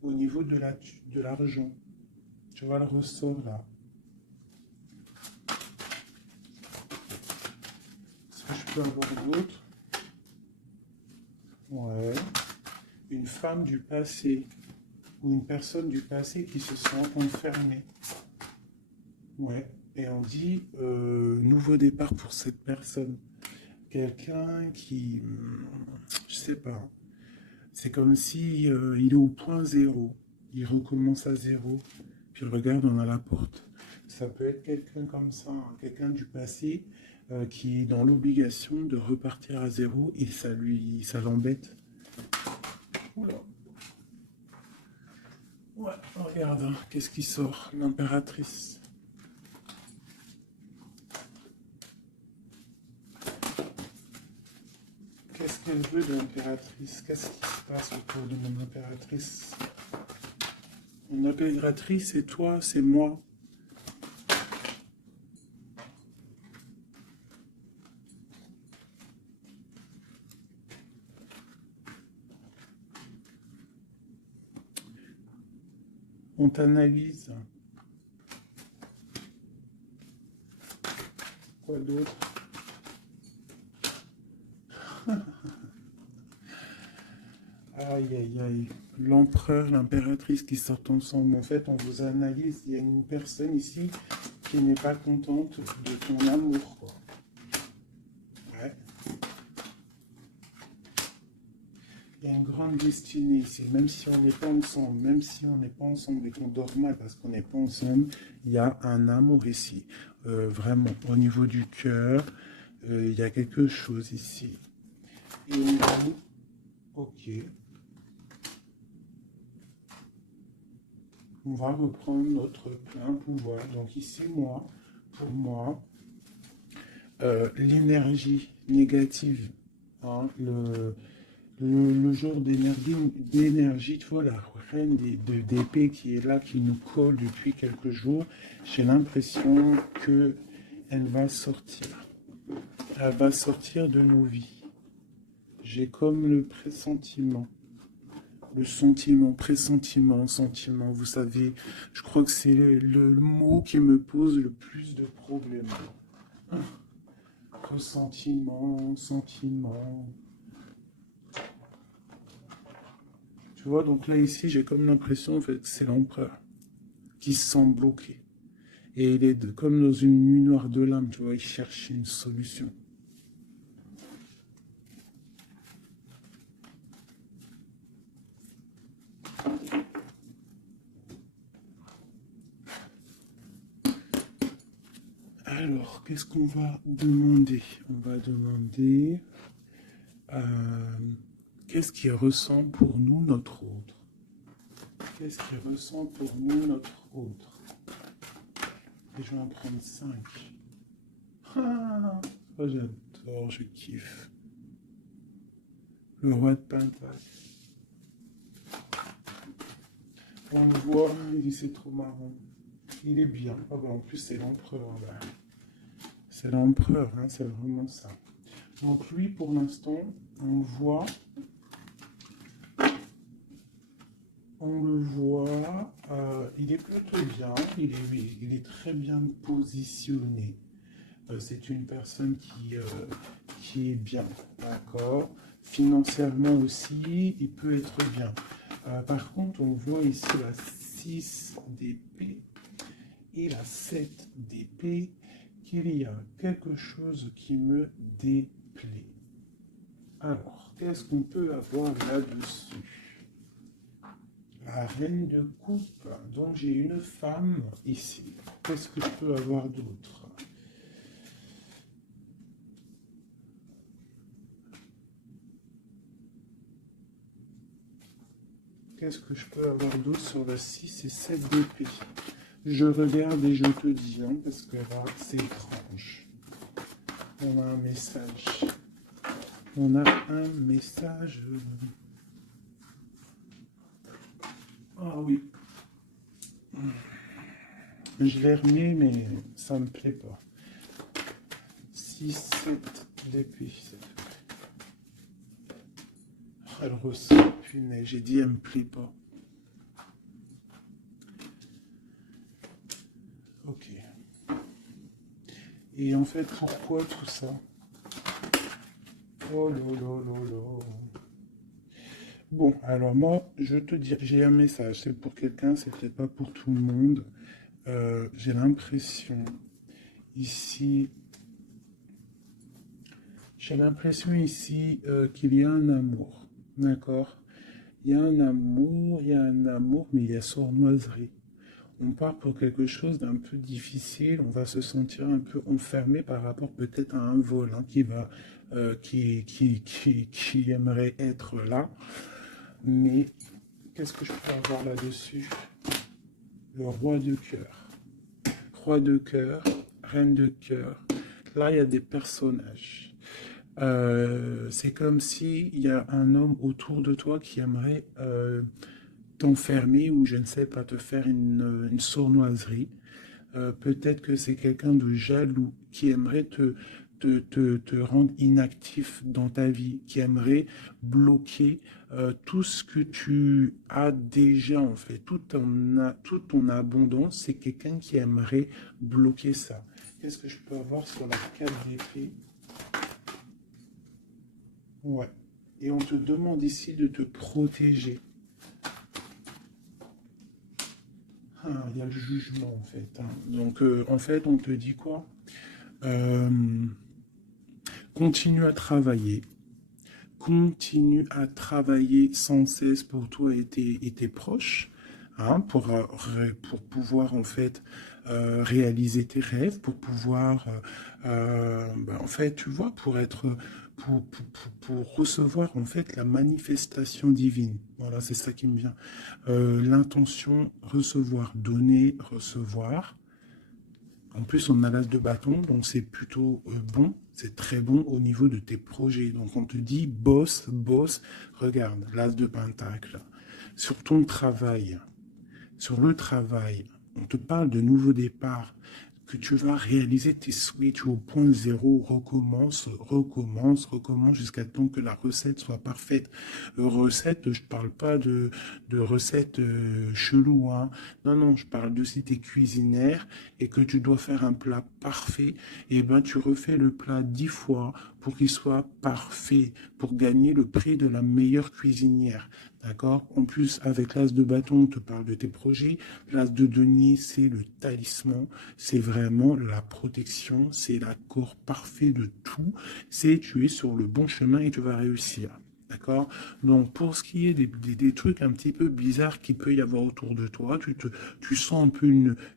Au niveau de l'argent, tu vois le ressort là. Est-ce que je peux avoir d'autres? Ouais. Une femme du passé ou une personne du passé qui se sent enfermée. Ouais. Et on dit nouveau départ pour cette personne. Quelqu'un qui, je sais pas. C'est comme si il est au point zéro. Il recommence à zéro. Puis regarde, on a la porte. Ça peut être quelqu'un comme ça, hein, quelqu'un du passé qui est dans l'obligation de repartir à zéro et ça l'embête. Oula. Ouais, regarde, hein, qu'est-ce qui sort? L'impératrice. Qu'est-ce qu'elle veut de l'impératrice? Qu'est-ce qui se passe autour de mon impératrice? Mon impératrice, c'est toi, c'est moi. On t'analyse. Quoi d'autre? Aïe, aïe, aïe. L'empereur, l'impératrice qui sortent ensemble. En fait, on vous analyse. Il y a une personne ici qui n'est pas contente de ton amour, quoi. Ouais. Il y a une grande destinée ici. Même si on n'est pas ensemble, même si on n'est pas ensemble et qu'on dort mal parce qu'on n'est pas ensemble, il y a un amour ici. Vraiment, au niveau du cœur, il y a quelque chose ici. Et on dit, ok. On va reprendre notre plein pouvoir. Donc ici, moi, pour moi, l'énergie négative, hein, le genre d'énergie, tu vois, la reine d'épée qui est là, qui nous colle depuis quelques jours, j'ai l'impression que elle va sortir. Elle va sortir de nos vies. J'ai comme le pressentiment. Le sentiment, pressentiment, sentiment, vous savez, je crois que c'est le mot qui me pose le plus de problèmes. Ressentiment, sentiment. Tu vois, donc là, ici, j'ai comme l'impression, en fait, que c'est l'empereur qui se sent bloqué. Et il est comme dans une nuit noire de l'âme, tu vois, il cherche une solution. Alors, qu'est-ce qu'on va demander? On va demander qu'est-ce qui ressent pour nous notre autre? Qu'est-ce qui ressent pour nous notre autre? Et je vais en prendre 5. Ah, oh, j'adore, je kiffe. Le roi de Pentacle. On le voit, il dit c'est trop marrant. Il est bien. Ah bah, en plus, c'est l'empereur. Là. C'est l'empereur, hein, c'est vraiment ça. Donc lui, pour l'instant, on le voit. Il est plutôt bien, il est très bien positionné. C'est une personne qui est bien, d'accord. Financièrement aussi, il peut être bien. Par contre, on voit ici la 6 d'épée et la 7 d'épée, qu'il y a quelque chose qui me déplaît. Alors, qu'est-ce qu'on peut avoir là-dessus? La reine de coupe. Donc, j'ai une femme ici. Qu'est-ce que je peux avoir d'autre? Qu'est-ce que je peux avoir d'autre sur la 6 et 7 d'épée? Je regarde et je te dis, hein, parce que là, c'est étrange. On a un message. On a un message. Ah oui. Je l'ai remis, mais ça me plaît pas. 6, 7 d'épée. Elle ressent, punaise, j'ai dit, elle me plaît pas. Ok. Et en fait, pourquoi tout ça? Oh là là là là. Bon, alors moi, je te dis, j'ai un message. C'est pour quelqu'un, c'est peut-être pas pour tout le monde. J'ai l'impression ici, qu'il y a un amour. D'accord? Il y a un amour, mais il y a sournoiserie. On part pour quelque chose d'un peu difficile, on va se sentir un peu enfermé par rapport peut-être à un vol hein, qui aimerait être là. Mais qu'est-ce que je peux avoir là-dessus? Le roi de cœur. Roi de cœur, reine de cœur. Là, il y a des personnages. C'est comme s'il y a un homme autour de toi qui aimerait t'enfermer ou je ne sais pas, te faire une sournoiserie. Peut-être que c'est quelqu'un de jaloux qui aimerait te rendre inactif dans ta vie, qui aimerait bloquer tout ce que tu as déjà en fait, toute ton abondance, c'est quelqu'un qui aimerait bloquer ça. Qu'est-ce que je peux avoir sur la 4 d'épée? Ouais. Et on te demande ici de te protéger. Ah, il y a le jugement en fait, hein. Donc en fait, on te dit quoi? Euh, Continue à travailler. Continue à travailler sans cesse pour toi et tes proches, hein, pour pouvoir en fait réaliser tes rêves, pour pouvoir, en fait, tu vois, pour être, pour recevoir en fait la manifestation divine. Voilà, c'est ça qui me vient. L'intention, recevoir, donner, recevoir. En plus, on a l'as de bâton, donc c'est plutôt bon, c'est très bon au niveau de tes projets. Donc on te dit, bosse, bosse, regarde, l'as de pentacle. Sur ton travail, sur le travail, on te parle de nouveau départ, que tu vas réaliser tes souhaits, tu es au point zéro, recommence, recommence, recommence jusqu'à temps que la recette soit parfaite. Recette, je ne parle pas de recette chelou, hein. Non, non, je parle de si tu es cuisinière et que tu dois faire un plat parfait, et ben tu refais le plat 10 fois pour qu'il soit parfait, pour gagner le prix de la meilleure cuisinière. D'accord? En plus, avec l'as de bâton, on te parle de tes projets. L'as de denier, c'est le talisman. C'est vraiment la protection. C'est l'accord parfait de tout. C'est tu es sur le bon chemin et tu vas réussir. D'accord? Donc, pour ce qui est des trucs un petit peu bizarres qu'il peut y avoir autour de toi, tu sens un peu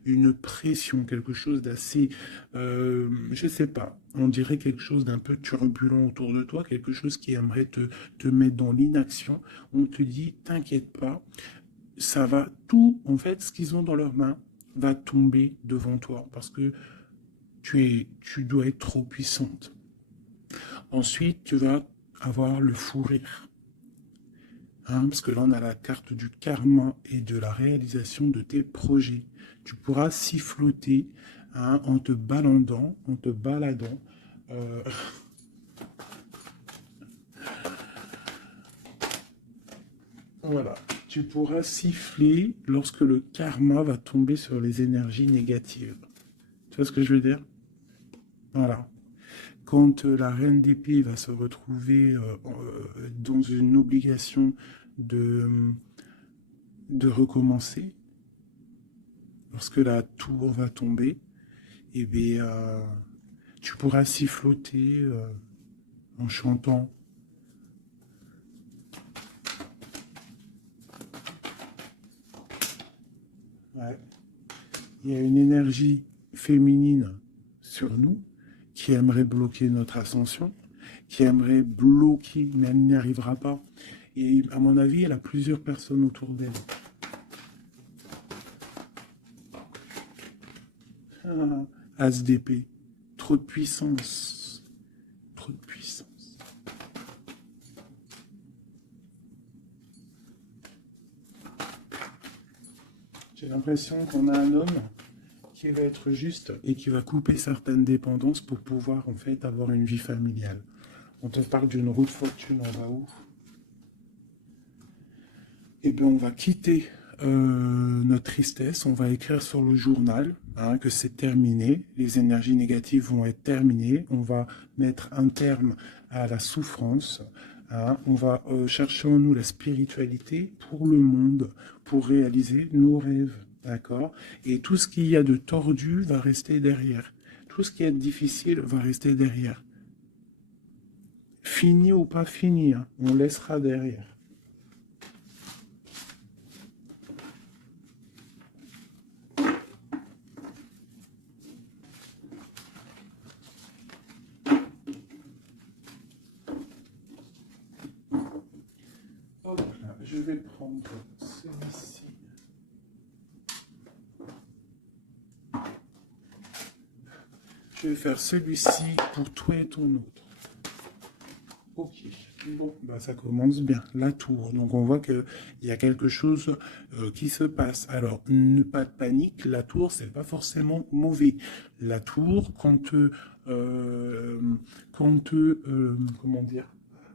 une pression, quelque chose d'assez, je sais pas, on dirait quelque chose d'un peu turbulent autour de toi, quelque chose qui aimerait te mettre dans l'inaction. On te dit, t'inquiète pas, ça va, tout, en fait, ce qu'ils ont dans leurs mains va tomber devant toi parce que tu dois être trop puissante. Ensuite, tu vas avoir le fou rire. Hein, parce que là, on a la carte du karma et de la réalisation de tes projets. Tu pourras siffloter hein, en te baladant, en te baladant. Euh, voilà. Tu pourras siffler lorsque le karma va tomber sur les énergies négatives. Tu vois ce que je veux dire? Voilà. Quand la reine d'épée va se retrouver dans une obligation de, de recommencer, lorsque la tour va tomber, eh bien, tu pourras siffloter en chantant. Ouais. Il y a une énergie féminine sur nous qui aimerait bloquer notre ascension, qui aimerait bloquer, mais elle n'y arrivera pas. Et à mon avis, elle a plusieurs personnes autour d'elle. Ah, As d'épée. Trop de puissance. Trop de puissance. J'ai l'impression qu'on a un homme qui va être juste et qui va couper certaines dépendances pour pouvoir en fait avoir une vie familiale. On te parle d'une roue de fortune en bas où eh bien, on va quitter notre tristesse, on va écrire sur le journal hein, que c'est terminé, les énergies négatives vont être terminées, on va mettre un terme à la souffrance, hein, on va chercher en nous la spiritualité pour le monde, pour réaliser nos rêves, d'accord? Et tout ce qu'il y a de tordu va rester derrière, tout ce qui est difficile va rester derrière. Fini ou pas fini, hein, on laissera derrière. vais prendre celui-ci. Je vais faire celui-ci pour toi et ton autre. Ok, bon, bah ça commence bien. La tour, donc on voit qu'il y a quelque chose qui se passe. Alors, pas de panique, la tour, c'est pas forcément mauvais. La tour, comment dire,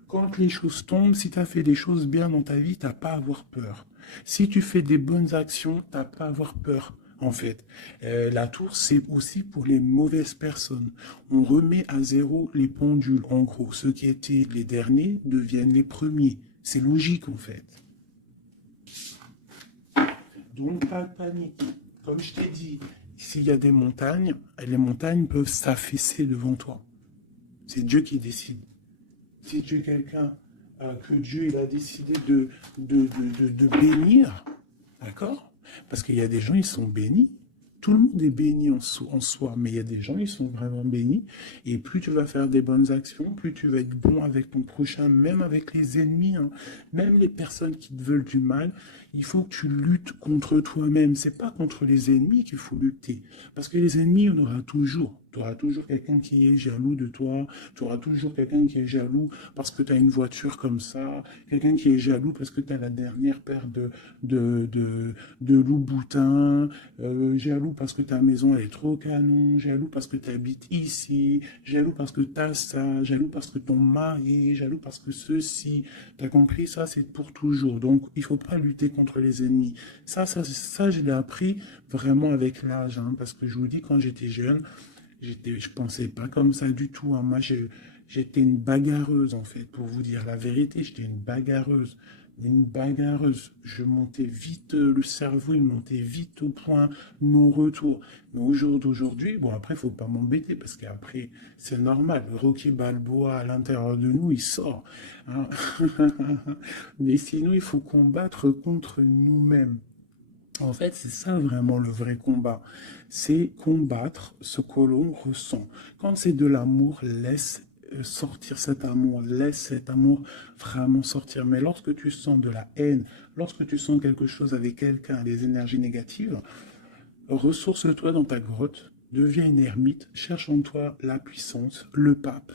quand les choses tombent, si tu as fait des choses bien dans ta vie, t'as pas à avoir peur. Si tu fais des bonnes actions, t'as pas à avoir peur. En fait, la tour, c'est aussi pour les mauvaises personnes. On remet à zéro les pendules. En gros, ceux qui étaient les derniers deviennent les premiers. C'est logique, en fait. Donc, pas de panique. Comme je t'ai dit, s'il y a des montagnes, les montagnes peuvent s'affaisser devant toi. C'est Dieu qui décide. Si tu es quelqu'un que Dieu il a décidé de bénir, d'accord? Parce qu'il y a des gens, ils sont bénis. Tout le monde est béni en soi, mais il y a des gens, ils sont vraiment bénis. Et plus tu vas faire des bonnes actions, plus tu vas être bon avec ton prochain, même avec les ennemis, hein, même les personnes qui te veulent du mal. Il faut que tu luttes contre toi-même. C'est pas contre les ennemis qu'il faut lutter. Parce que les ennemis, on aura toujours. Tu auras toujours quelqu'un qui est jaloux de toi. Tu auras toujours quelqu'un qui est jaloux parce que tu as une voiture comme ça. Quelqu'un qui est jaloux parce que tu as la dernière paire de loup-boutin. Jaloux parce que ta maison elle est trop canon. Jaloux parce que tu habites ici. Jaloux parce que tu as ça. Jaloux parce que ton mari. Jaloux parce que ceci. Tu as compris? Ça, c'est pour toujours. Donc, il faut pas lutter contre les ennemis. Ça je l'ai appris vraiment avec l'âge. Hein, parce que je vous dis, quand j'étais jeune, je pensais pas comme ça du tout. Hein. Moi, j'étais une bagarreuse, en fait, pour vous dire la vérité. J'étais une bagarreuse. Une bagarreuse. Je montais vite, le cerveau, il montait vite au point non-retour. Mais au jour d'aujourd'hui, bon, après, il faut pas m'embêter, parce qu'après, c'est normal. Le Rocky Balboa, à l'intérieur de nous, il sort. Hein. Mais sinon, il faut combattre contre nous-mêmes. En fait, c'est ça vraiment le vrai combat. C'est combattre ce que l'on ressent. Quand c'est de l'amour, laisse sortir cet amour, laisse cet amour vraiment sortir. Mais lorsque tu sens de la haine, lorsque tu sens quelque chose avec quelqu'un, des énergies négatives, ressource-toi dans ta grotte, deviens une ermite, cherche en toi la puissance, le pape,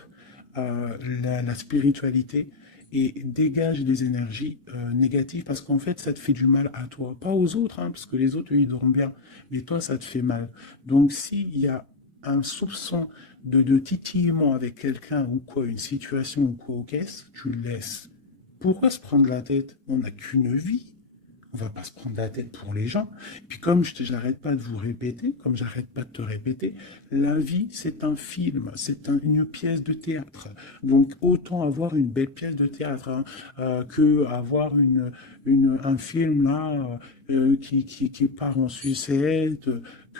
la spiritualité et dégage des énergies négatives parce qu'en fait ça te fait du mal à toi, pas aux autres, hein, parce que les autres eux, ils dorment bien, mais toi ça te fait mal. Donc s'il y a un soupçon de titillement avec quelqu'un ou quoi, une situation ou quoi, qu'est-ce, tu le laisses. Pourquoi se prendre la tête? On n'a qu'une vie. On va pas se prendre la tête pour les gens. Et puis comme j'arrête pas de vous répéter, comme j'arrête pas de te répéter, la vie c'est un film, c'est une pièce de théâtre. Donc autant avoir une belle pièce de théâtre hein, que avoir un film là qui part en sucette,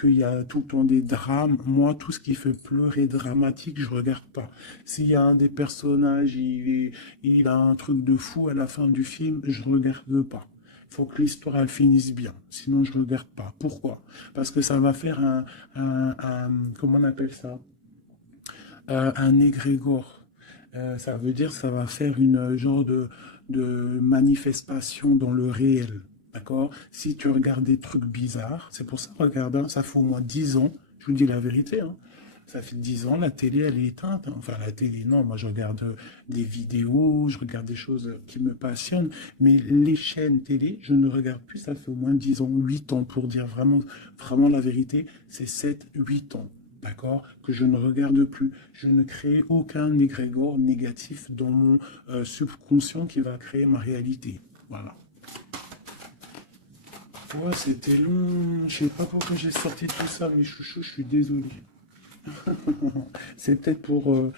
qu'il y a tout le temps des drames. Moi, tout ce qui fait pleurer dramatique, je regarde pas. S'il y a un des personnages, il a un truc de fou à la fin du film, je regarde pas. Il faut que l'histoire elle finisse bien, sinon je ne regarde pas. Pourquoi? Parce que ça va faire comment on appelle ça? Un égrégore. Ça veut dire que ça va faire une genre de manifestation dans le réel. D'accord? Si tu regardes des trucs bizarres, c'est pour ça, regarde, hein, ça fait au moins 10 ans, je vous dis la vérité, hein, ça fait 10 ans, la télé, elle est éteinte. Hein. Enfin, la télé, non, moi je regarde des vidéos, je regarde des choses qui me passionnent, mais les chaînes télé, je ne regarde plus, ça fait au moins 10 ans, 8 ans, pour dire vraiment, vraiment la vérité, c'est 7, 8 ans. D'accord? Que je ne regarde plus. Je ne crée aucun égrégore négatif dans mon subconscient qui va créer ma réalité. Voilà. Ouais, c'était long. Je sais pas pourquoi j'ai sorti tout ça, mes chouchous, je suis désolé. C'est peut-être pour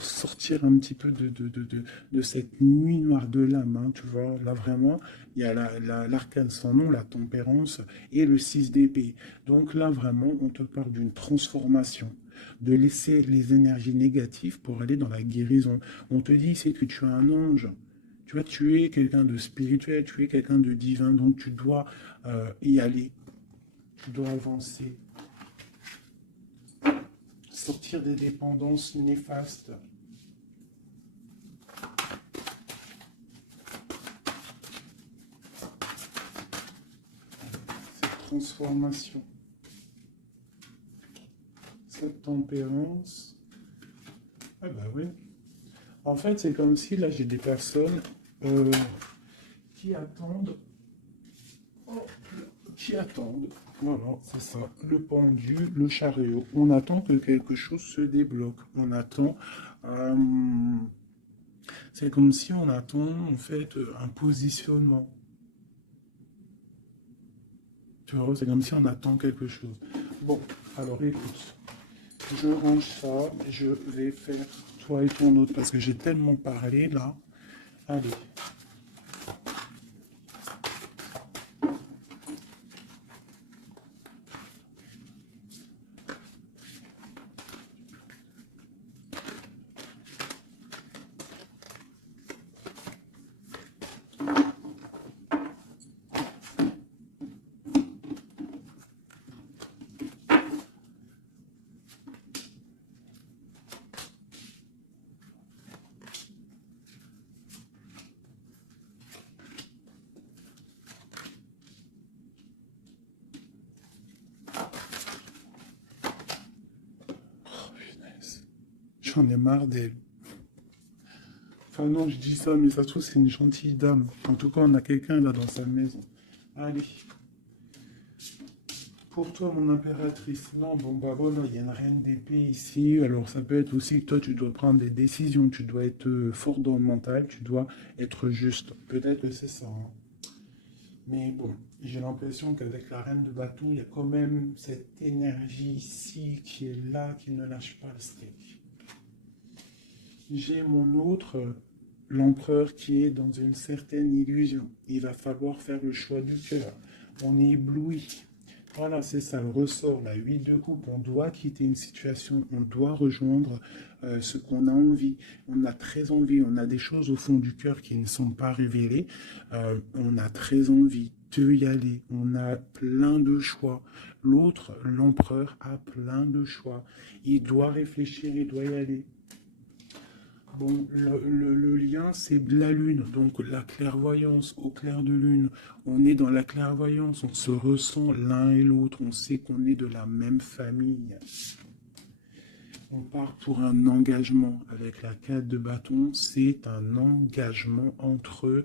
sortir un petit peu de cette nuit noire de l'âme, hein, tu vois. Là, vraiment, il y a l'arcane sans nom, la tempérance et le 6 d'épée. Donc là, vraiment, on te parle d'une transformation, de laisser les énergies négatives pour aller dans la guérison. On te dit, c'est que tu es un ange. Tu vois, tu es quelqu'un de spirituel, tu es quelqu'un de divin, donc tu dois y aller, tu dois avancer, sortir des dépendances néfastes. transformation. Cette tempérance. Ah bah oui. En fait, c'est comme si là, j'ai des personnes qui attendent. Oh, qui attendent. Voilà, c'est ça. Le pendu, le chariot. On attend que quelque chose se débloque. On attend. euh, c'est comme si on attend en fait un positionnement. Tu vois, c'est comme si on attend quelque chose. Bon, alors écoute, je range ça, je vais faire toi et ton autre parce que j'ai tellement parlé là. Allez. Oh, punaise. J'en ai marre d'elle. Enfin non, je dis ça, mais ça se trouve c'est une gentille dame. En tout cas, on a quelqu'un là dans sa maison. Allez. Pour toi, mon impératrice, non, bon bah voilà, il y a une reine d'épée ici. Alors ça peut être aussi que toi, tu dois prendre des décisions, tu dois être fort dans le mental, tu dois être juste. Peut-être que c'est ça, hein. Mais bon, j'ai l'impression qu'avec la reine de bâton, il y a quand même cette énergie ici qui est là, qui ne lâche pas le steak. J'ai mon autre, l'empereur, qui est dans une certaine illusion. Il va falloir faire le choix du cœur. On est ébloui. Voilà, c'est ça le ressort, la 8 de coupe. On doit quitter une situation, on doit rejoindre ce qu'on a envie. On a très envie, on a des choses au fond du cœur qui ne sont pas révélées. On a très envie de y aller. On a plein de choix. L'autre, l'empereur, a plein de choix. Il doit réfléchir, il doit y aller. Bon, le lien, c'est de la lune, donc la clairvoyance au clair de lune. On est dans la clairvoyance, on se ressent l'un et l'autre, on sait qu'on est de la même famille. On part pour un engagement. Avec la 4 de bâton, c'est un engagement entre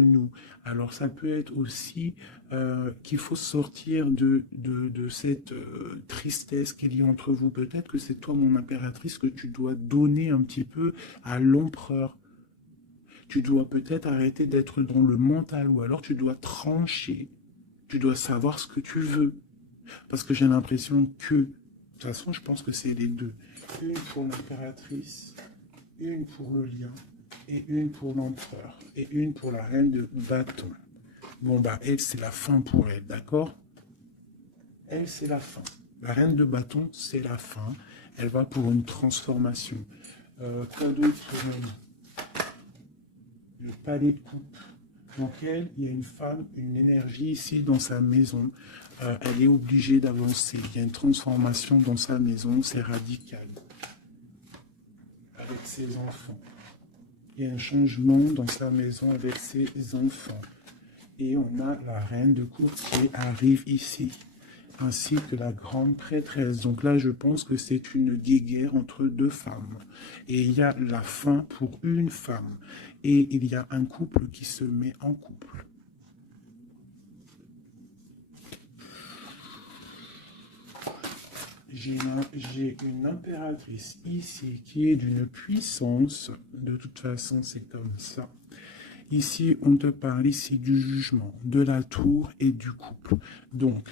nous. Alors ça peut être aussi qu'il faut sortir de cette tristesse qu'il y a entre vous. Peut-être que c'est toi, mon impératrice, que tu dois donner un petit peu à l'empereur. Tu dois peut-être arrêter d'être dans le mental ou alors tu dois trancher. Tu dois savoir ce que tu veux. Parce que j'ai l'impression que, de toute façon, je pense que c'est les deux. Une pour l'impératrice, une pour le lion, et une pour l'empereur, et une pour la reine de bâton. Bon, bah, elle, c'est la fin pour elle, d'accord? Elle, c'est la fin. La reine de bâton, c'est la fin. Elle va pour une transformation. Quoi d'autre? Le palais de coupe. Donc elle, il y a une femme, une énergie ici dans sa maison. Elle est obligée d'avancer. Il y a une transformation dans sa maison, c'est radical. Avec ses enfants. Il y a un changement dans sa maison avec ses enfants. Et on a la reine de coupe qui arrive ici, ainsi que la grande prêtresse. Donc là, je pense que c'est une guéguerre entre deux femmes. Et il y a la fin pour une femme. Et il y a un couple qui se met en couple. J'ai une impératrice ici qui est d'une puissance. De toute façon, c'est comme ça. Ici, on te parle ici du jugement, de la tour et du couple. Donc,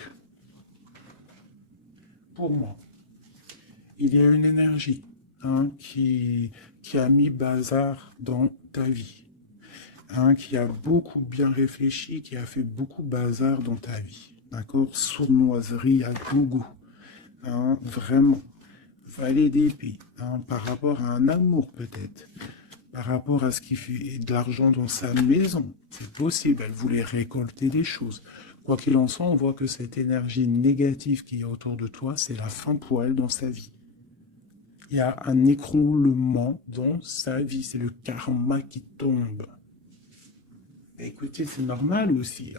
pour moi, il y a une énergie qui a mis bazar dans ta vie, qui a beaucoup bien réfléchi, qui a fait beaucoup bazar dans ta vie. D'accord? Sournoiserie à gogo. Vraiment. Valet d'épée. Par rapport à un amour peut-être. Par rapport à ce qui fait de l'argent dans sa maison. C'est possible. Elle voulait récolter des choses. Quoi qu'il en soit, on voit que cette énergie négative qui est autour de toi, c'est la fin pour elle dans sa vie. Il y a un écroulement dans sa vie. C'est le karma qui tombe. Écoutez, c'est normal aussi.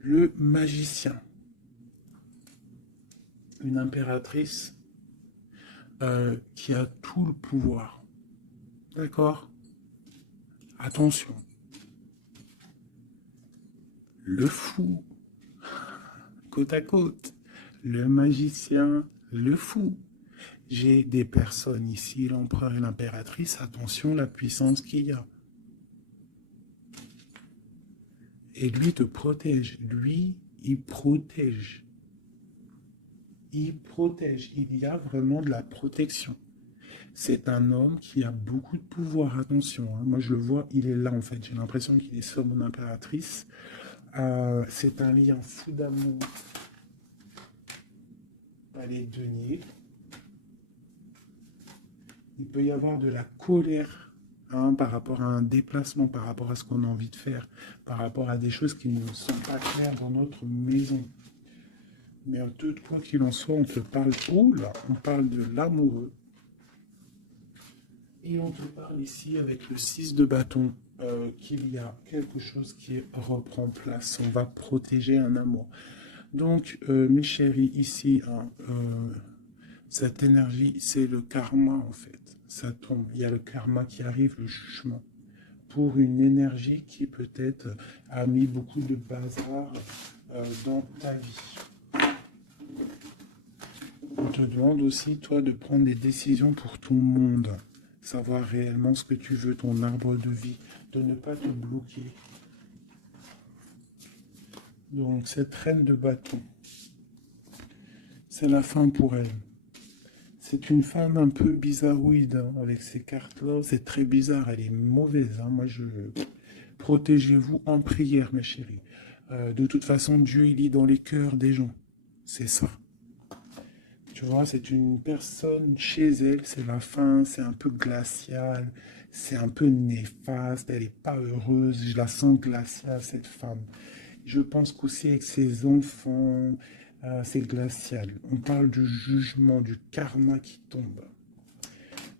le magicien. Une impératrice qui a tout le pouvoir. D'accord? Attention. Le fou, côte à côte. Le magicien, le fou. J'ai des personnes ici, l'empereur et l'impératrice. Attention, la puissance qu'il y a. Et lui te protège. Lui, il protège. Il protège. Il y a vraiment de la protection. C'est un homme qui a beaucoup de pouvoir. Attention, hein. Moi, je le vois, il est là, en fait. J'ai l'impression qu'il est sur mon impératrice. C'est un lien fou d'amour. Allez, denier. Il peut y avoir de la colère, hein, par rapport à un déplacement, par rapport à ce qu'on a envie de faire, par rapport à des choses qui ne sont pas claires dans notre maison. Mais de quoi qu'il en soit, on te parle, oh là, on parle de l'amoureux. Et on te parle ici avec le 6 de bâton, qu'il y a quelque chose qui reprend place. On va protéger un amour. Donc, mes chéris, ici, hein, cette énergie, c'est le karma en fait. Ça tombe. Il y a le karma qui arrive, le jugement. Pour une énergie qui peut-être a mis beaucoup de bazar dans ta vie. On te demande aussi, toi, de prendre des décisions pour ton monde. Savoir réellement ce que tu veux, ton arbre de vie. De ne pas te bloquer. Donc, cette reine de bâton, c'est la fin pour elle. C'est une femme un peu bizarroïde, hein, avec ces cartes-là. C'est très bizarre, elle est mauvaise. Hein. Moi, protégez-vous en prière, mes chéris. De toute façon, Dieu, il lit dans les cœurs des gens. C'est ça. Tu vois, c'est une personne chez elle, c'est la fin, c'est un peu glacial, c'est un peu néfaste, elle n'est pas heureuse. Je la sens glaciale, cette femme. Je pense qu'aussi avec ses enfants, c'est glacial. On parle du jugement, du karma qui tombe.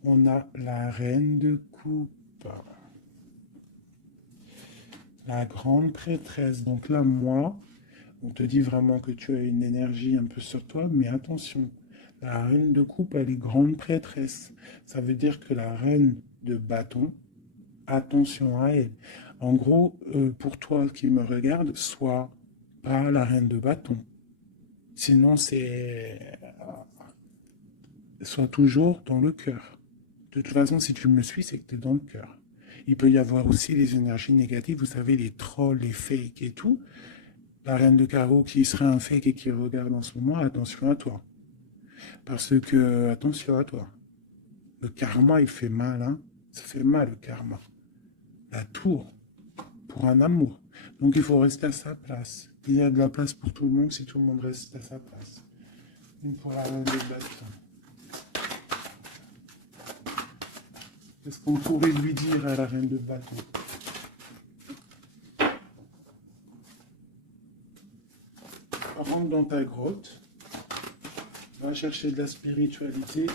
On a la reine de coupe, la grande prêtresse. Donc là, moi, on te dit vraiment que tu as une énergie un peu sur toi, mais attention, la reine de coupe, elle est grande prêtresse. Ça veut dire que la reine de bâton, attention à elle. En gros, pour toi qui me regarde, sois pas la reine de bâton. Sinon, sois toujours dans le cœur. De toute façon, si tu me suis, c'est que tu es dans le cœur. Il peut y avoir aussi les énergies négatives, vous savez, les trolls, les fakes et tout. La reine de carreau qui serait un fake et qui regarde en ce moment, attention à toi. Parce que, attention à toi. Le karma, il fait mal, hein. Ça fait mal, le karma. La tour, pour un amour. Donc, il faut rester à sa place. Il y a de la place pour tout le monde si tout le monde reste à sa place. Une pour la reine de bâton. Qu'est-ce qu'on pourrait lui dire à la reine de bâton? Rentre dans ta grotte. Va chercher de la spiritualité.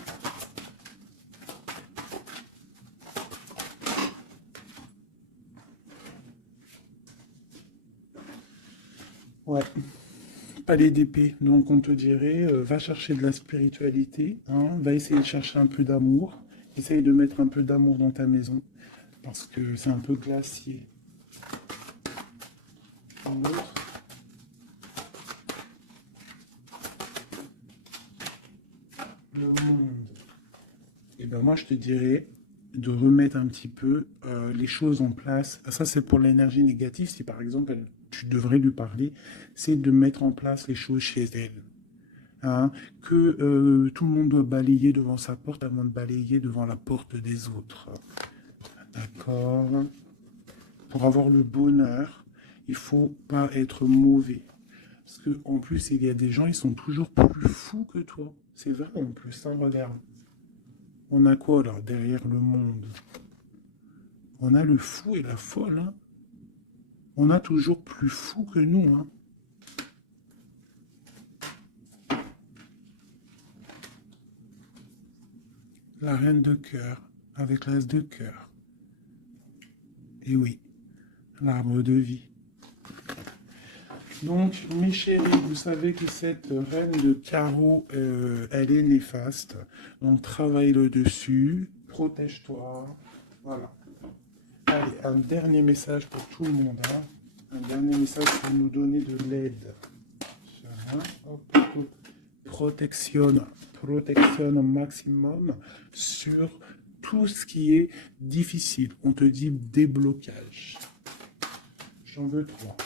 Ouais. Palais d'épée. Donc on te dirait, va chercher de la spiritualité. Hein, va essayer de chercher un peu d'amour. Essaye de mettre un peu d'amour dans ta maison. Parce que c'est un peu glacier. Un autre. Le monde. Et ben moi je te dirais de remettre un petit peu les choses en place. Ça c'est pour l'énergie négative. Si par exemple tu devrais lui parler, c'est de mettre en place les choses chez elle. Hein, que tout le monde doit balayer devant sa porte avant de balayer devant la porte des autres. D'accord? Pour avoir le bonheur, il faut pas être mauvais. Parce que en plus, il y a des gens, ils sont toujours plus fous que toi. C'est vrai en plus, hein, regarde. On a quoi là, derrière le monde? On a le fou et la folle, hein. On a toujours plus fou que nous, hein. La reine de cœur, avec l'as de cœur. Et oui, l'arbre de vie. Donc, mes chéris, vous savez que cette reine de carreau, elle est néfaste. Donc, travaille le dessus, protège-toi. Voilà. Allez, un dernier message pour tout le monde. Hein. Un dernier message pour nous donner de l'aide. Hop, hop, hop. Protection au maximum sur tout ce qui est difficile. On te dit déblocage. J'en veux 3.